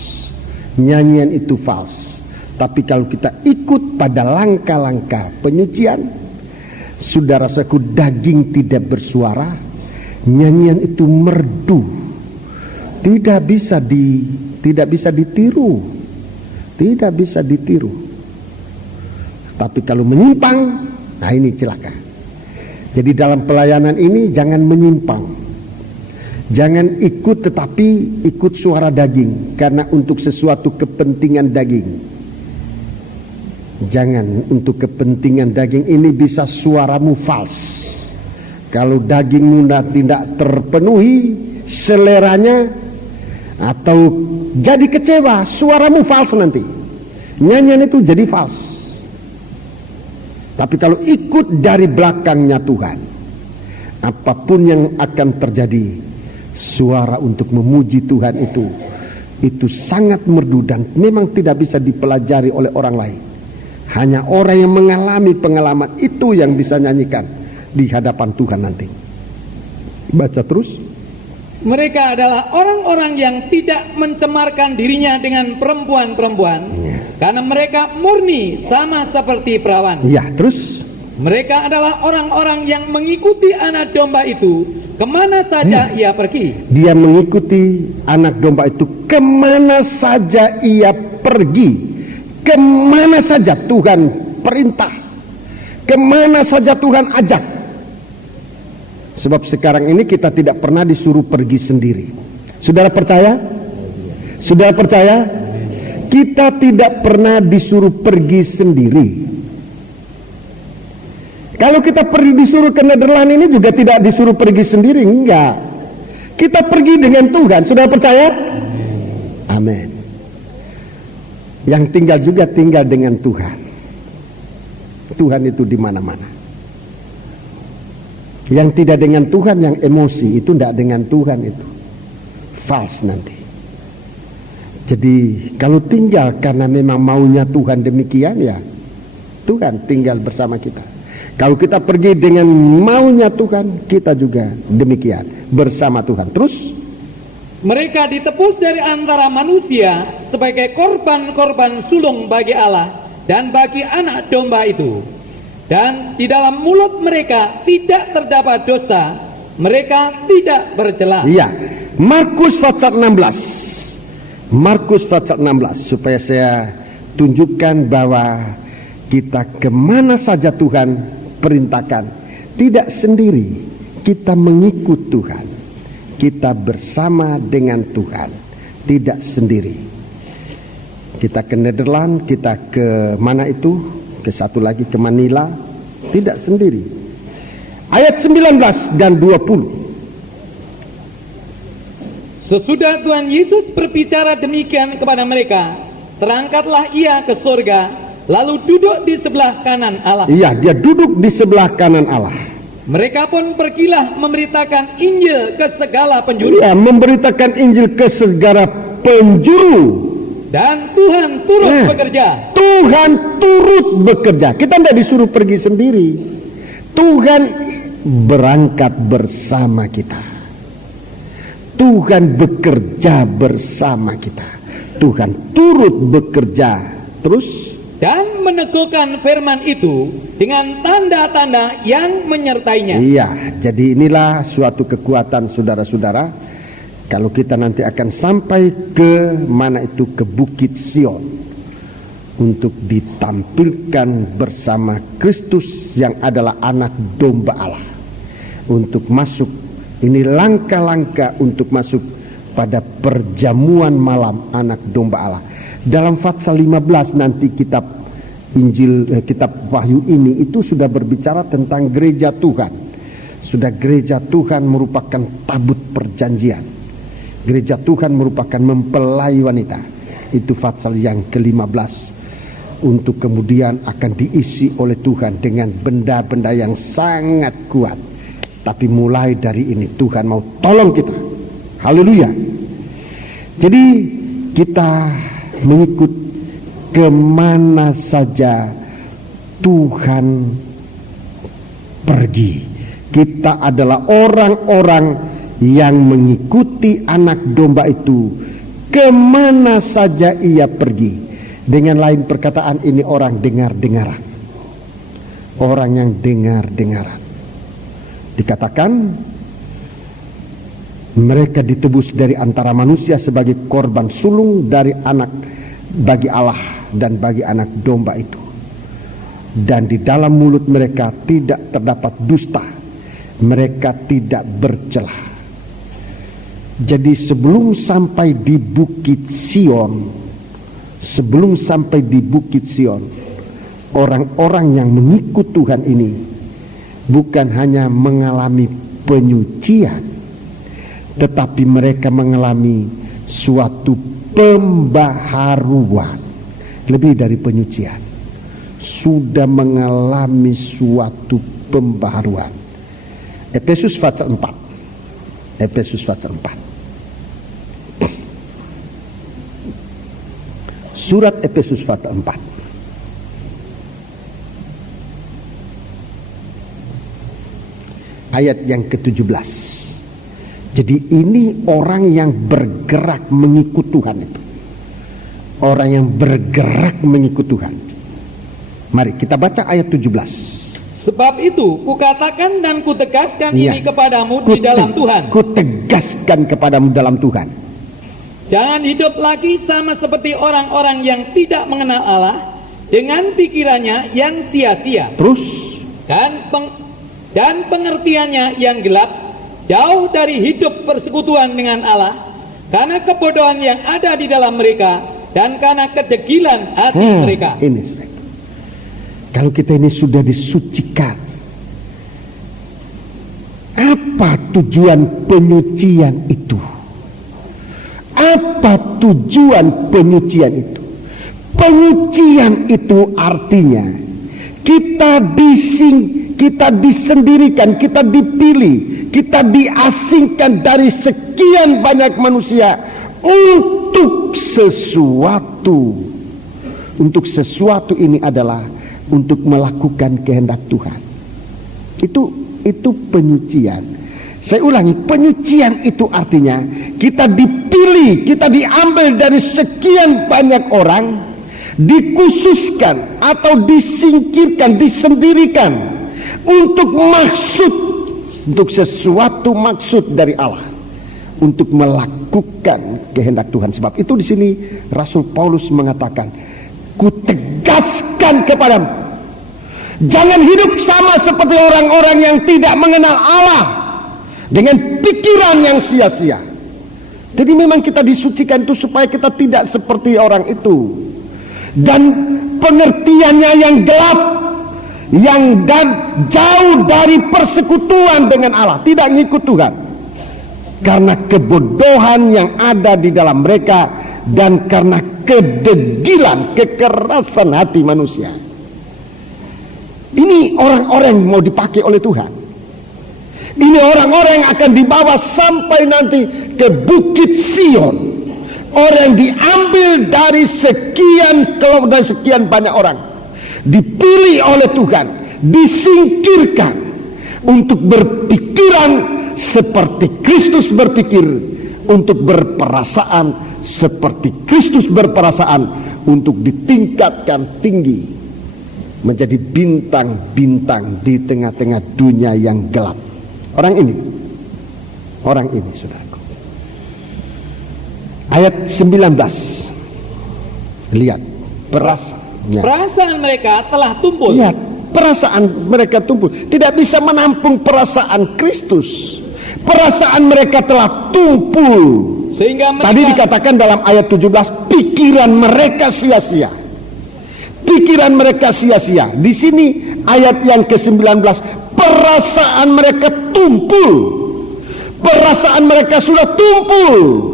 Nyanyian itu false. Tapi kalau kita ikut pada langkah-langkah penyucian, saudara-saudaraku, daging tidak bersuara, nyanyian itu merdu. Tidak bisa ditiru. Tidak bisa ditiru. Tapi kalau menyimpang, nah ini celaka. Jadi dalam pelayanan ini jangan menyimpang. Jangan ikut tetapi ikut suara daging, karena untuk sesuatu kepentingan daging. Jangan untuk kepentingan daging ini bisa suaramu false. Kalau dagingmu tidak terpenuhi seleranya, atau jadi kecewa, suaramu false nanti. Nyanyian itu jadi false. Tapi kalau ikut dari belakangnya Tuhan, apapun yang akan terjadi, suara untuk memuji Tuhan itu sangat merdu dan memang tidak bisa dipelajari oleh orang lain. Hanya orang yang mengalami pengalaman itu yang bisa nyanyikan di hadapan Tuhan nanti. Baca terus. Mereka adalah orang-orang yang tidak mencemarkan dirinya dengan perempuan-perempuan, karena mereka murni sama seperti perawan. Ya, terus. Mereka adalah orang-orang yang mengikuti anak domba itu kemana saja ia pergi. Dia mengikuti anak domba itu kemana saja ia pergi. Kemana saja Tuhan perintah, kemana saja Tuhan ajak. Sebab sekarang ini kita tidak pernah disuruh pergi sendiri. Saudara percaya? Saudara percaya? Kita tidak pernah disuruh pergi sendiri. Kalau kita disuruh ke Nederland ini juga tidak disuruh pergi sendiri, enggak. Kita pergi dengan Tuhan. Saudara percaya? Amin. Yang tinggal juga tinggal dengan Tuhan. Tuhan itu di mana-mana. Yang tidak dengan Tuhan, yang emosi, itu tidak dengan Tuhan, itu false nanti. Jadi kalau tinggal karena memang maunya Tuhan demikian, ya Tuhan tinggal bersama kita. Kalau kita pergi dengan maunya Tuhan, kita juga demikian bersama Tuhan. Terus Mereka ditebus dari antara manusia sebagai korban-korban sulung bagi Allah dan bagi anak domba itu. Dan di dalam mulut mereka tidak terdapat dosa, mereka tidak bercela. Iya, Markus pasal 16. Markus pasal 16, supaya saya tunjukkan bahwa kita kemana saja Tuhan perintahkan, tidak sendiri, kita mengikut Tuhan, kita bersama dengan Tuhan, tidak sendiri. Kita ke Nederland, kita ke mana itu, ke satu lagi ke Manila, tidak sendiri. Ayat 19 dan 20. Sesudah Tuhan Yesus berbicara demikian kepada mereka, terangkatlah ia ke surga, lalu duduk di sebelah kanan Allah. Iya, dia duduk di sebelah kanan Allah. Mereka pun pergilah memberitakan Injil ke segala penjuru. Iya, memberitakan Injil ke segala penjuru. Dan Tuhan turut bekerja. Tuhan turut bekerja. Kita tidak disuruh pergi sendiri. Tuhan berangkat bersama kita. Tuhan bekerja bersama kita. Tuhan turut bekerja. Terus? Dan meneguhkan firman itu dengan tanda-tanda yang menyertainya. Iya, jadi inilah suatu kekuatan saudara-saudara. Kalau kita nanti akan sampai ke mana itu, ke Bukit Sion, untuk ditampilkan bersama Kristus yang adalah anak domba Allah. Untuk masuk, ini langkah-langkah untuk masuk pada perjamuan malam anak domba Allah. Dalam Fatsal 15 nanti kitab Injil, kitab Wahyu ini itu sudah berbicara tentang gereja Tuhan. Sudah gereja Tuhan merupakan tabut perjanjian. Gereja Tuhan merupakan mempelai wanita. Itu Fatsal yang ke-15. Untuk kemudian akan diisi oleh Tuhan dengan benda-benda yang sangat kuat. Tapi mulai dari ini Tuhan mau tolong kita. Haleluya. Jadi kita mengikut kemana saja Tuhan pergi. Kita adalah orang-orang yang mengikuti anak domba itu kemana saja ia pergi. Dengan lain perkataan, ini orang dengar-dengaran. Orang yang dengar-dengaran. Dikatakan mereka ditebus dari antara manusia sebagai korban sulung dari anak bagi Allah dan bagi anak domba itu. Dan di dalam mulut mereka tidak terdapat dusta. Mereka tidak bercelah. Jadi sebelum sampai di Bukit Sion, orang-orang yang mengikut Tuhan ini bukan hanya mengalami penyucian, tetapi mereka mengalami suatu pembaharuan. Lebih dari penyucian, sudah mengalami suatu pembaharuan. Efesus pasal 4. Efesus pasal 4. Surat Efesus pasal 4. Ayat yang ke-17. Jadi ini orang yang bergerak mengikut Tuhan itu. Orang yang bergerak mengikut Tuhan. Mari kita baca ayat 17. Sebab itu kukatakan dan kutegaskan ini kepadamu di dalam Tuhan. Kutegaskan kepadamu dalam Tuhan. Jangan hidup lagi sama seperti orang-orang yang tidak mengenal Allah, dengan pikirannya yang sia-sia. Terus? Dan pengertiannya yang gelap, jauh dari hidup persekutuan dengan Allah, karena kebodohan yang ada di dalam mereka, dan karena kedegilan hati mereka. Ini kalau kita ini sudah disucikan, apa tujuan penyucian itu? Apa tujuan penyucian itu? Penyucian itu artinya kita disendirikan, kita dipilih, kita diasingkan dari sekian banyak manusia untuk sesuatu. Untuk sesuatu ini adalah untuk melakukan kehendak Tuhan. Itu penyucian. Saya ulangi, penyucian itu artinya kita dipilih, kita diambil dari sekian banyak orang, dikhususkan atau disingkirkan, disendirikan untuk maksud, untuk sesuatu maksud dari Allah, untuk melakukan kehendak Tuhan. Sebab itu di sini Rasul Paulus mengatakan, kutegaskan kepadamu, jangan hidup sama seperti orang-orang yang tidak mengenal Allah dengan pikiran yang sia-sia. Jadi memang kita disucikan itu supaya kita tidak seperti orang itu. Dan pengertiannya yang gelap, yang jauh dari persekutuan dengan Allah, tidak ngikut Tuhan, karena kebodohan yang ada di dalam mereka dan karena kedegilan, kekerasan hati manusia. Ini orang-orang yang mau dipakai oleh Tuhan. Ini orang-orang yang akan dibawa sampai nanti ke Bukit Sion. Orang yang diambil dari sekian banyak orang, dipilih oleh Tuhan, disingkirkan untuk berpikiran seperti Kristus berpikir, untuk berperasaan seperti Kristus berperasaan, untuk ditingkatkan tinggi menjadi bintang-bintang di tengah-tengah dunia yang gelap. Orang ini saudaraku. Ayat 19. Lihat perasaan mereka telah tumpul. Lihat, perasaan mereka tumpul. Tidak bisa menampung perasaan Kristus. Perasaan mereka telah tumpul. Sehingga mereka, tadi dikatakan dalam ayat 17, pikiran mereka sia-sia. Pikiran mereka sia-sia. Di sini ayat yang ke-19, perasaan mereka tumpul. Perasaan mereka sudah tumpul.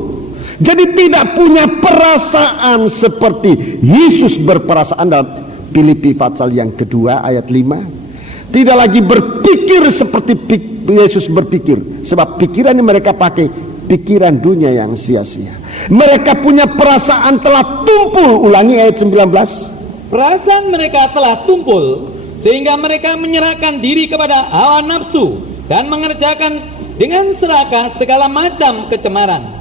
Jadi tidak punya perasaan seperti Yesus berperasaan dalam Filipi pasal yang kedua ayat 5. Tidak lagi berpikir seperti Yesus berpikir, sebab pikiran yang mereka pakai pikiran dunia yang sia-sia. Mereka punya perasaan telah tumpul. Ulangi ayat 19. Perasaan mereka telah tumpul sehingga mereka menyerahkan diri kepada hawa nafsu dan mengerjakan dengan serakah segala macam kecemaran.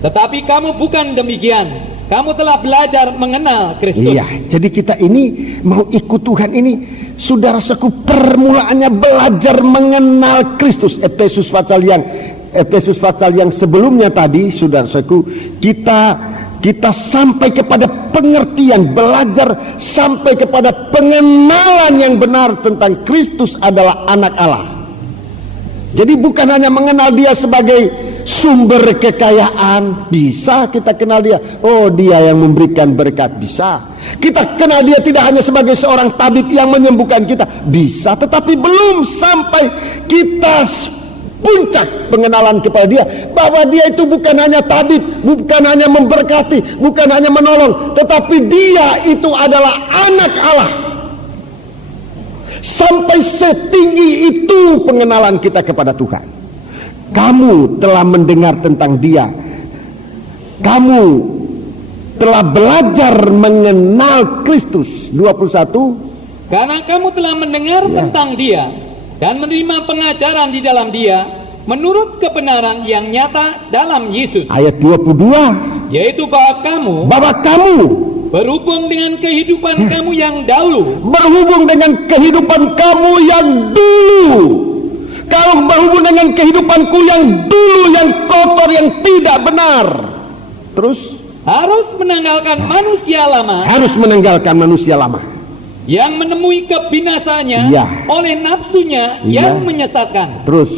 Tetapi kamu bukan demikian. Kamu telah belajar mengenal Kristus. Iya, jadi kita ini mau ikut Tuhan ini, saudara-saudaraku, permulaannya belajar mengenal Kristus. Efesus pasal yang sebelumnya tadi, saudara-saudaraku, kita sampai kepada pengertian, belajar sampai kepada pengenalan yang benar tentang Kristus adalah anak Allah. Jadi bukan hanya mengenal dia sebagai sumber kekayaan, bisa kita kenal dia, oh dia yang memberikan berkat, bisa kita kenal dia tidak hanya sebagai seorang tabib yang menyembuhkan kita, bisa, tetapi belum sampai kita puncak pengenalan kepada dia, bahwa dia itu bukan hanya tabib, bukan hanya memberkati, bukan hanya menolong, tetapi dia itu adalah anak Allah. Sampai setinggi itu pengenalan kita kepada Tuhan. Kamu telah mendengar tentang dia, kamu telah belajar mengenal Kristus. 21. Karena kamu telah mendengar tentang dia dan menerima pengajaran di dalam dia menurut kebenaran yang nyata dalam Yesus. Ayat 22. Yaitu bahwa kamu berhubung dengan kehidupan kamu yang dahulu. Berhubung dengan kehidupan kamu yang dulu. Kalau berhubung dengan kehidupanku yang dulu, yang kotor, yang tidak benar, terus harus menanggalkan manusia lama. Harus menanggalkan manusia lama yang menemui kebinasaannya oleh nafsunya yang menyesatkan. Terus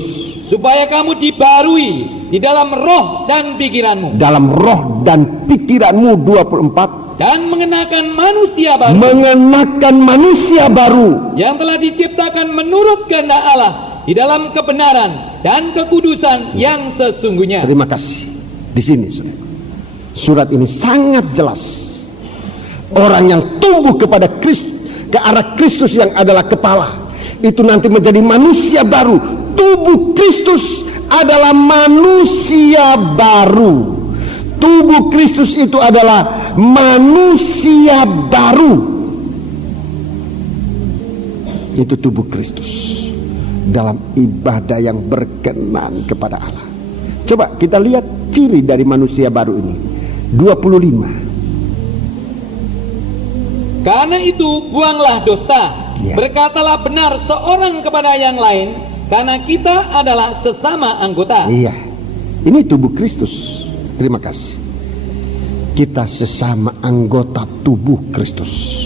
supaya kamu dibarui di dalam roh dan pikiranmu. Dalam roh dan pikiranmu. 24. Dan mengenakan manusia baru. Mengenakan manusia baru yang telah diciptakan menurut kehendak Allah di dalam kebenaran dan kekudusan yang sesungguhnya. Terima kasih. Di sini surat ini sangat jelas. Orang yang tumbuh kepada Kristus, ke arah Kristus yang adalah kepala, itu nanti menjadi manusia baru. Tubuh Kristus adalah manusia baru. Tubuh Kristus itu adalah manusia baru. Itu tubuh Kristus dalam ibadah yang berkenan kepada Allah. Coba kita lihat ciri dari manusia baru ini. 25. Karena itu buanglah dusta, berkatalah benar seorang kepada yang lain, karena kita adalah sesama anggota. Iya, ini tubuh Kristus. Terima kasih. Kita sesama anggota tubuh Kristus.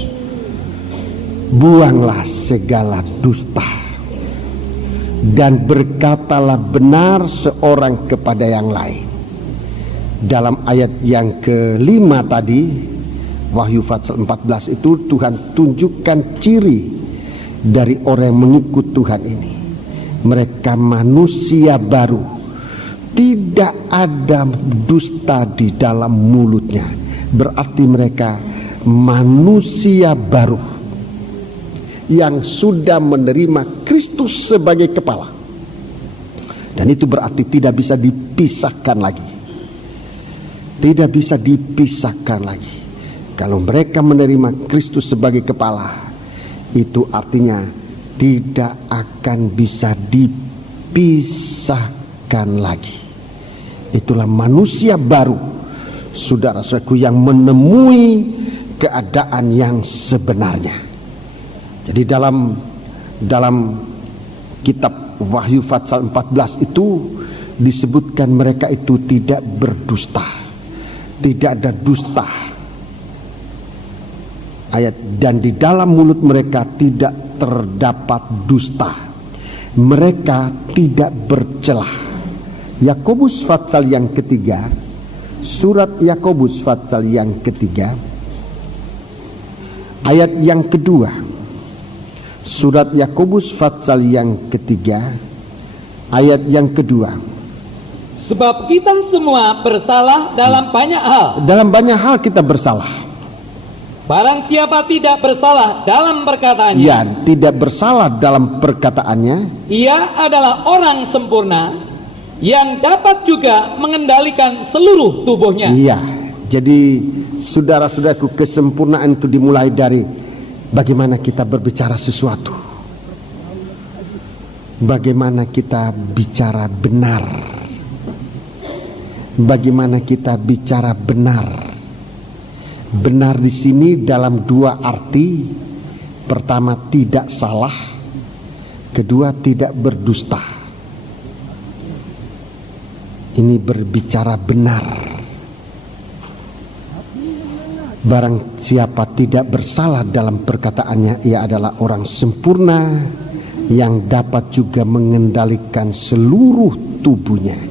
Buanglah segala dusta dan berkatalah benar seorang kepada yang lain. Dalam ayat yang kelima tadi, Wahyu pasal 14 itu Tuhan tunjukkan ciri dari orang yang mengikut Tuhan ini. Mereka manusia baru, tidak ada dusta di dalam mulutnya. Berarti mereka manusia baru yang sudah menerima Kristus sebagai kepala. Dan itu berarti tidak bisa dipisahkan lagi. Tidak bisa dipisahkan lagi. Kalau mereka menerima Kristus sebagai kepala, itu artinya tidak akan bisa dipisahkan lagi. Itulah manusia baru, saudara-saudaraku, yang menemui keadaan yang sebenarnya. Jadi dalam kitab Wahyu pasal 14 itu disebutkan mereka itu tidak berdusta, tidak ada dusta. Ayat, dan di dalam mulut mereka tidak terdapat dusta, mereka tidak bercelah. Yakobus pasal yang ketiga, surat Yakobus pasal yang ketiga, ayat yang kedua. Surat Yakobus pasal yang ketiga, ayat yang kedua. Sebab kita semua bersalah dalam banyak hal. Dalam banyak hal kita bersalah. Barang siapa tidak bersalah dalam perkataannya, Ya, tidak bersalah dalam perkataannya, ia adalah orang sempurna yang dapat juga mengendalikan seluruh tubuhnya. Iya. Jadi saudara-saudaraku, kesempurnaan itu dimulai dari bagaimana kita berbicara sesuatu, bagaimana kita bicara benar, bagaimana kita bicara benar. Benar di sini dalam dua arti. Pertama, tidak salah. Kedua, tidak berdusta. Ini berbicara benar. Barang siapa tidak bersalah dalam perkataannya, ia adalah orang sempurna yang dapat juga mengendalikan seluruh tubuhnya.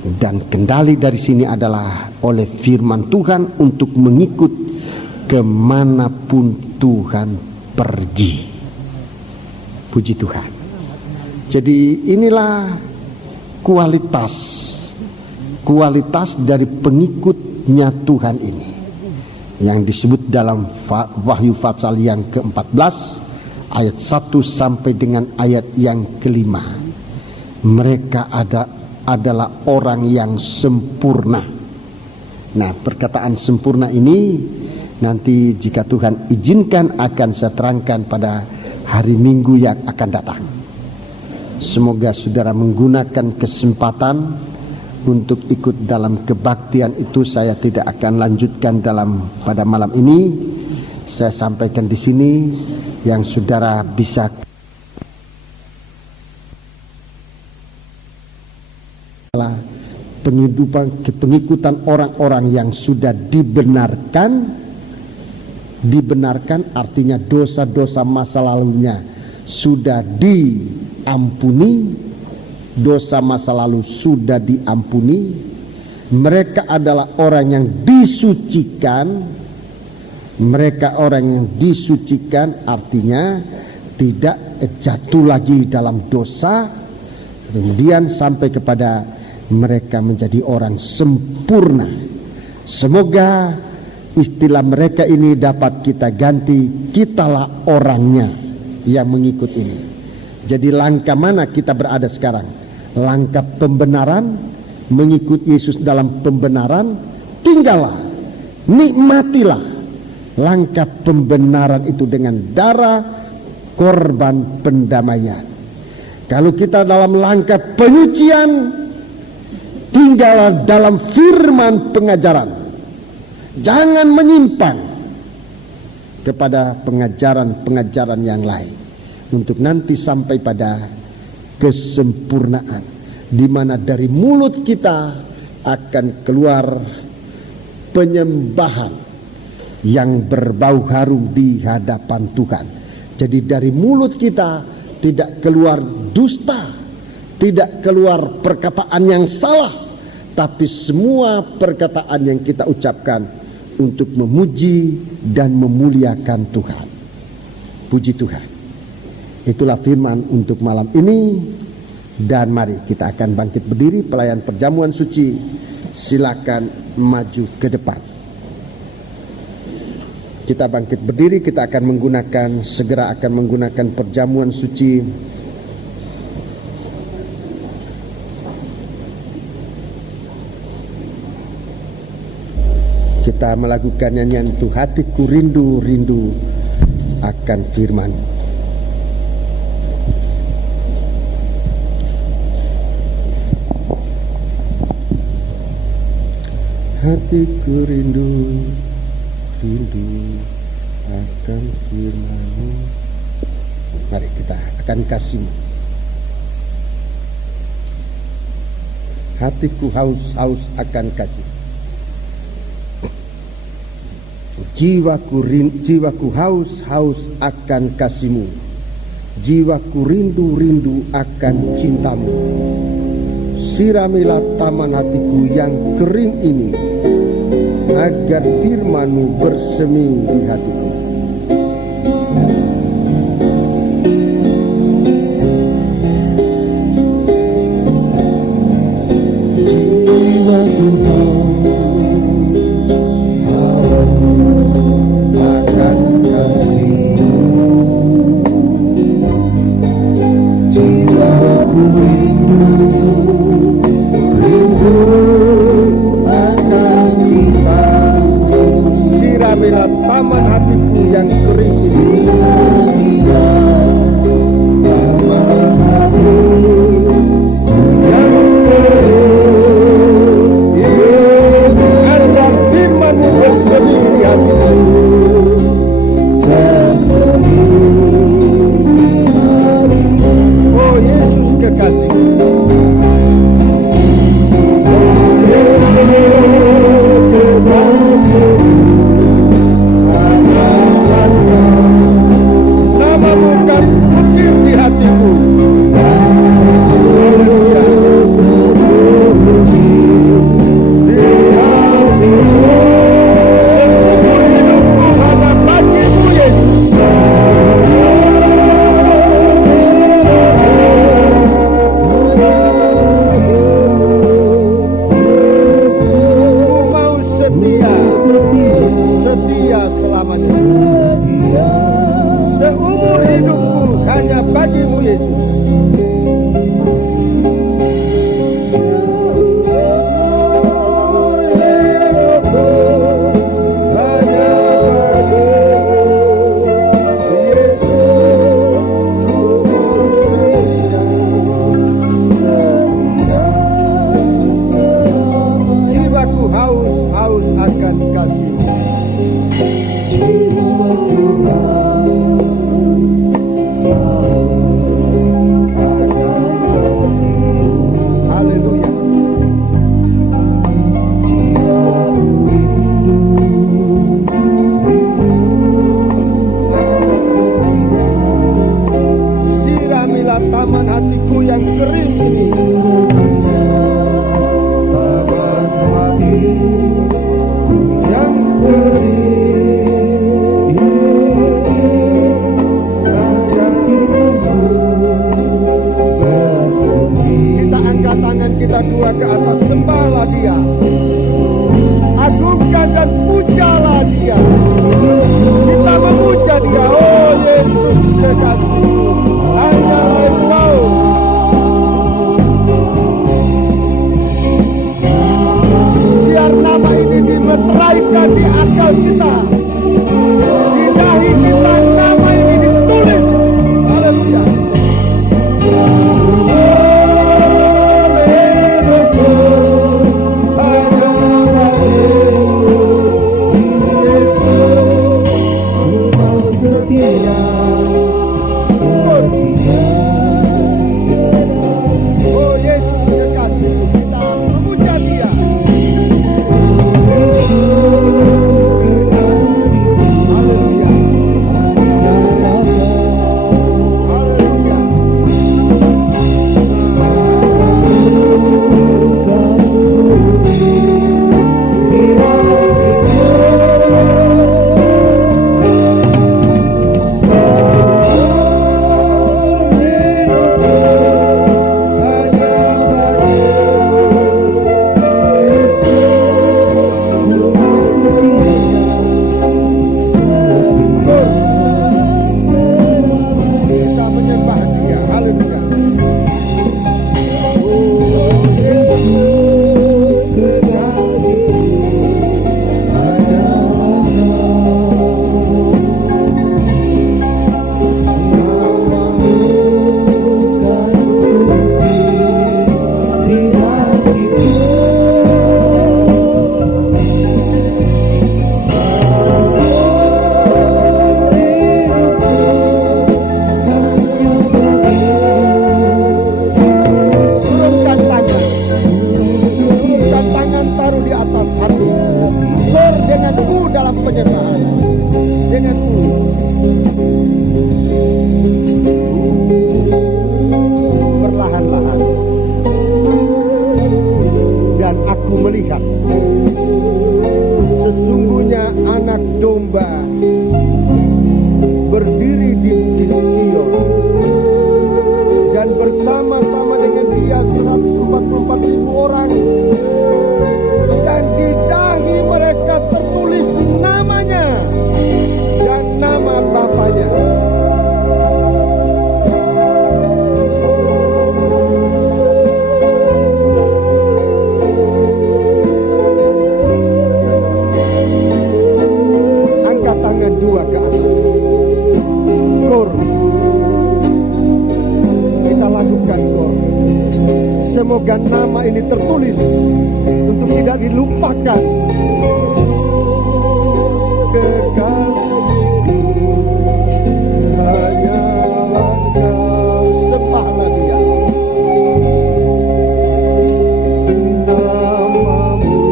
Dan kendali dari sini adalah oleh firman Tuhan untuk mengikut kemanapun Tuhan pergi. Puji Tuhan. Jadi inilah kualitas dari pengikutnya Tuhan ini, yang disebut dalam Wahyu pasal yang ke-14 ayat 1 sampai dengan ayat yang ke-5. Mereka adalah orang yang sempurna. Nah, perkataan sempurna ini nanti jika Tuhan izinkan akan saya terangkan pada hari Minggu yang akan datang. Semoga saudara menggunakan kesempatan untuk ikut dalam kebaktian itu. Saya tidak akan lanjutkan pada malam ini. Saya sampaikan di sini yang saudara bisa pengikutan orang-orang yang sudah dibenarkan artinya dosa-dosa masa lalunya sudah diampuni, dosa masa lalu sudah diampuni. Mereka adalah orang yang disucikan. Mereka orang yang disucikan artinya tidak jatuh lagi dalam dosa, kemudian sampai kepada mereka menjadi orang sempurna. Semoga istilah mereka ini dapat kita ganti, kitalah orangnya yang mengikut ini. Jadi langkah mana kita berada sekarang? Langkah pembenaran, mengikut Yesus dalam pembenaran. Tinggallah, nikmatilah langkah pembenaran itu dengan darah korban pendamaian. Kalau kita dalam langkah penyucian, tinggallah dalam firman pengajaran. Jangan menyimpang kepada pengajaran-pengajaran yang lain, untuk nanti sampai pada kesempurnaan, di mana dari mulut kita akan keluar penyembahan yang berbau harum di hadapan Tuhan. Jadi dari mulut kita tidak keluar dusta, tidak keluar perkataan yang salah, tapi semua perkataan yang kita ucapkan untuk memuji dan memuliakan Tuhan. Puji Tuhan. Itulah firman untuk malam ini. Dan mari kita akan bangkit berdiri, pelayan perjamuan suci. Silakan maju ke depan. Kita bangkit berdiri, kita akan segera menggunakan perjamuan suci. Kita melakukan nyanyian itu, hatiku rindu akan firman. Hatiku rindu akan firman-Mu. Mari kita akan kasih. Hatiku haus akan kasih. Jiwaku haus akan kasih-Mu. Jiwaku rindu akan cinta-Mu. Siramilah taman hatiku yang kering ini, agar firman-Mu bersemi di hatiku. Taman hatiku yang kering agar firman-Mu bersemi di hatiku. Oh Yesus kekasih, Namamu kan ukir di hatiku. Seumur hidupku hanya bagi-Mu Yesus. Ku mau setia selamanya. Seumur hidupku hanya bagi-Mu Yesus. Jiwaku haus akan kasih-Mu. Haleluya. Siramilah taman hatiku yang kering ini. Taman hatiku yang kering. Kita angkat tangan kita dua ke atas, sembahlah Dia, agungkan dan pujalah Dia. Kita memuja Dia. Oh Yesus kekasih, hanyalah Engkau. Biar nama ini dimeteraikan di akal kita, di dahi kita, nama ini ditulis. Haleluya. Oh Yesus kekasih, kita memuja Dia. dalam penyembahan dengan perlahan-lahan. Dan aku melihat sesungguhnya anak domba berdiri di bukit Sion, dan bersama-sama dengan dia 144.000 orang, dan di dahi mereka tertulis namanya dan nama Bapanya. Angkat tangan dua ke atas. Kor, kita lakukan kor. Semoga nama ini tertulis untuk tidak dilupakan. Kekasihku, hanyalah Kau, sembahlah Dia. Namamu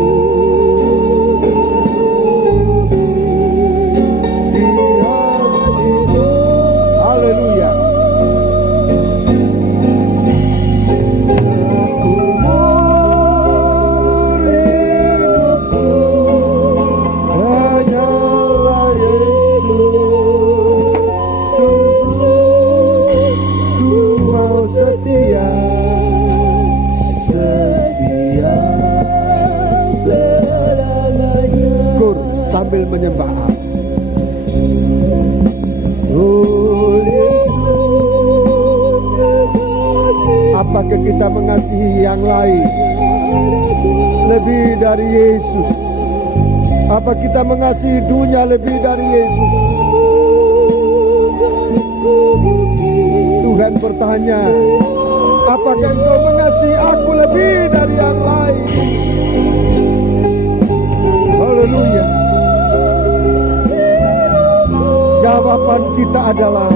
di hatiku. Haleluya. Sambil menyembah oh Yesus, apakah kita mengasihi yang lain lebih dari Yesus? Apa kita mengasihi dunia lebih dari Yesus? Tuhan bertanya, apakah engkau mengasihi aku lebih dari yang lain? Haleluya. Jawaban kita adalah,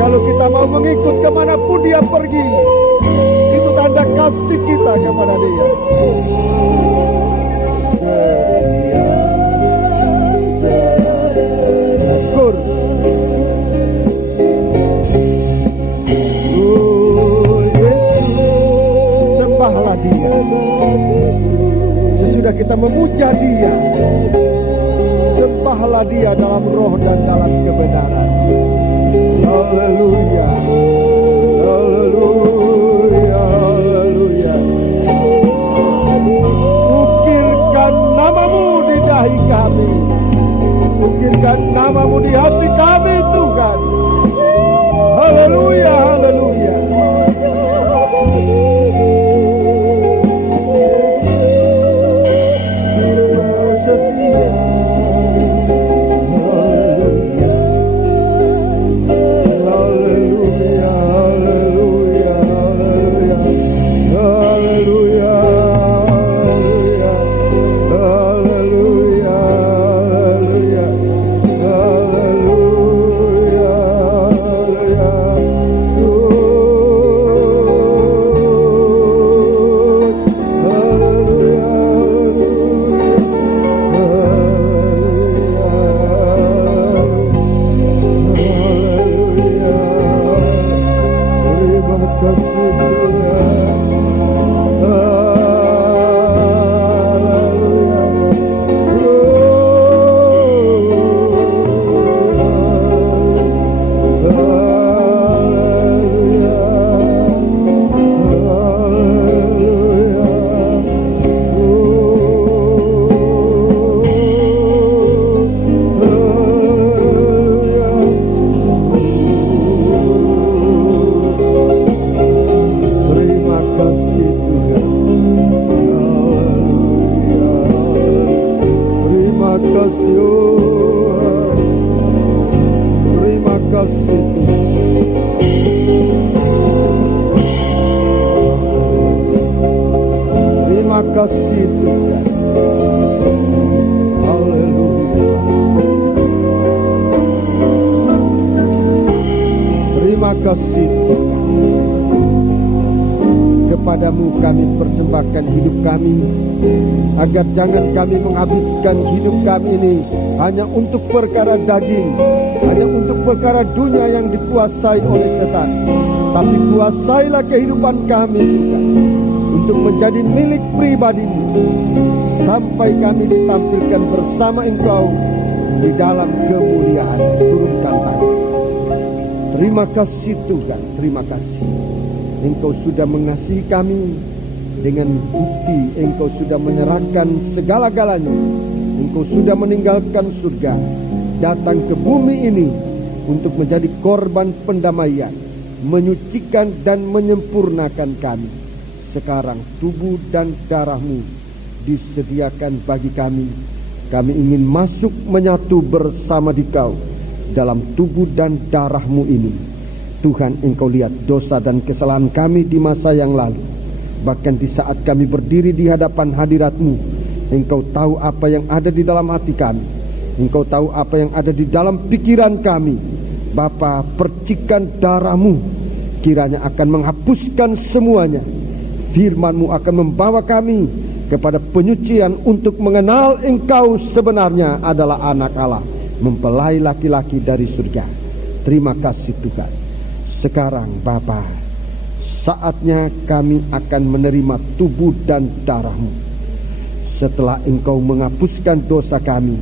kalau kita mau mengikut kemanapun Dia pergi, itu tanda kasih kita kepada Dia. Syukur. Oh Yesus, sembahlah Dia. Sesudah kita memuja Dia, sembahlah Dia dalam roh dan dalam kebenaran. Haleluya, haleluya, haleluya. Ukirkan namamu di dahi kami, ukirkan namamu di hati kami Tuhan. Haleluya, haleluya. kasih Tuhan. Haleluya. Terima kasih Tuhan. Kepadamu kami persembahkan hidup kami, agar jangan kami menghabiskan hidup kami ini hanya untuk perkara daging, hanya untuk perkara dunia yang dikuasai oleh setan. Tapi kuasailah kehidupan kami juga untuk menjadi milik pribadi-Mu, sampai kami ditampilkan bersama Engkau di dalam kemuliaan. Turunkan tangan. Terima kasih Tuhan, terima kasih. Engkau sudah mengasihi kami dengan bukti Engkau sudah menyerahkan segala-galanya. Engkau sudah meninggalkan surga, datang ke bumi ini untuk menjadi korban pendamaian, menyucikan dan menyempurnakan kami. Sekarang tubuh dan darah-Mu disediakan bagi kami. Kami ingin masuk menyatu bersama Dikau dalam tubuh dan darah-Mu ini. Tuhan, Engkau lihat dosa dan kesalahan kami di masa yang lalu. Bahkan di saat kami berdiri di hadapan hadirat-Mu, Engkau tahu apa yang ada di dalam hati kami. Engkau tahu apa yang ada di dalam pikiran kami. Bapa, percikan darah-Mu kiranya akan menghapuskan semuanya. Firman-Mu akan membawa kami kepada penyucian untuk mengenal Engkau sebenarnya adalah anak Allah, mempelai laki-laki dari surga. Terima kasih Tuhan. Sekarang Bapa, saatnya kami akan menerima tubuh dan darah-Mu. Setelah Engkau menghapuskan dosa kami,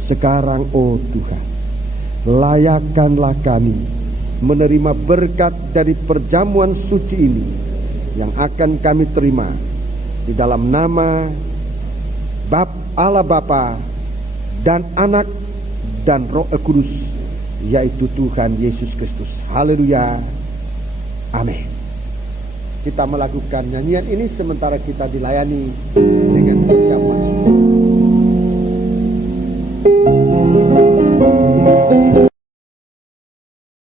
sekarang oh Tuhan, layakkanlah kami menerima berkat dari perjamuan suci ini yang akan kami terima di dalam nama Allah Bapa dan Anak dan Roh Kudus, yaitu Tuhan Yesus Kristus. Haleluya. Amin. Kita melakukan nyanyian ini sementara kita dilayani dengan perjamuan.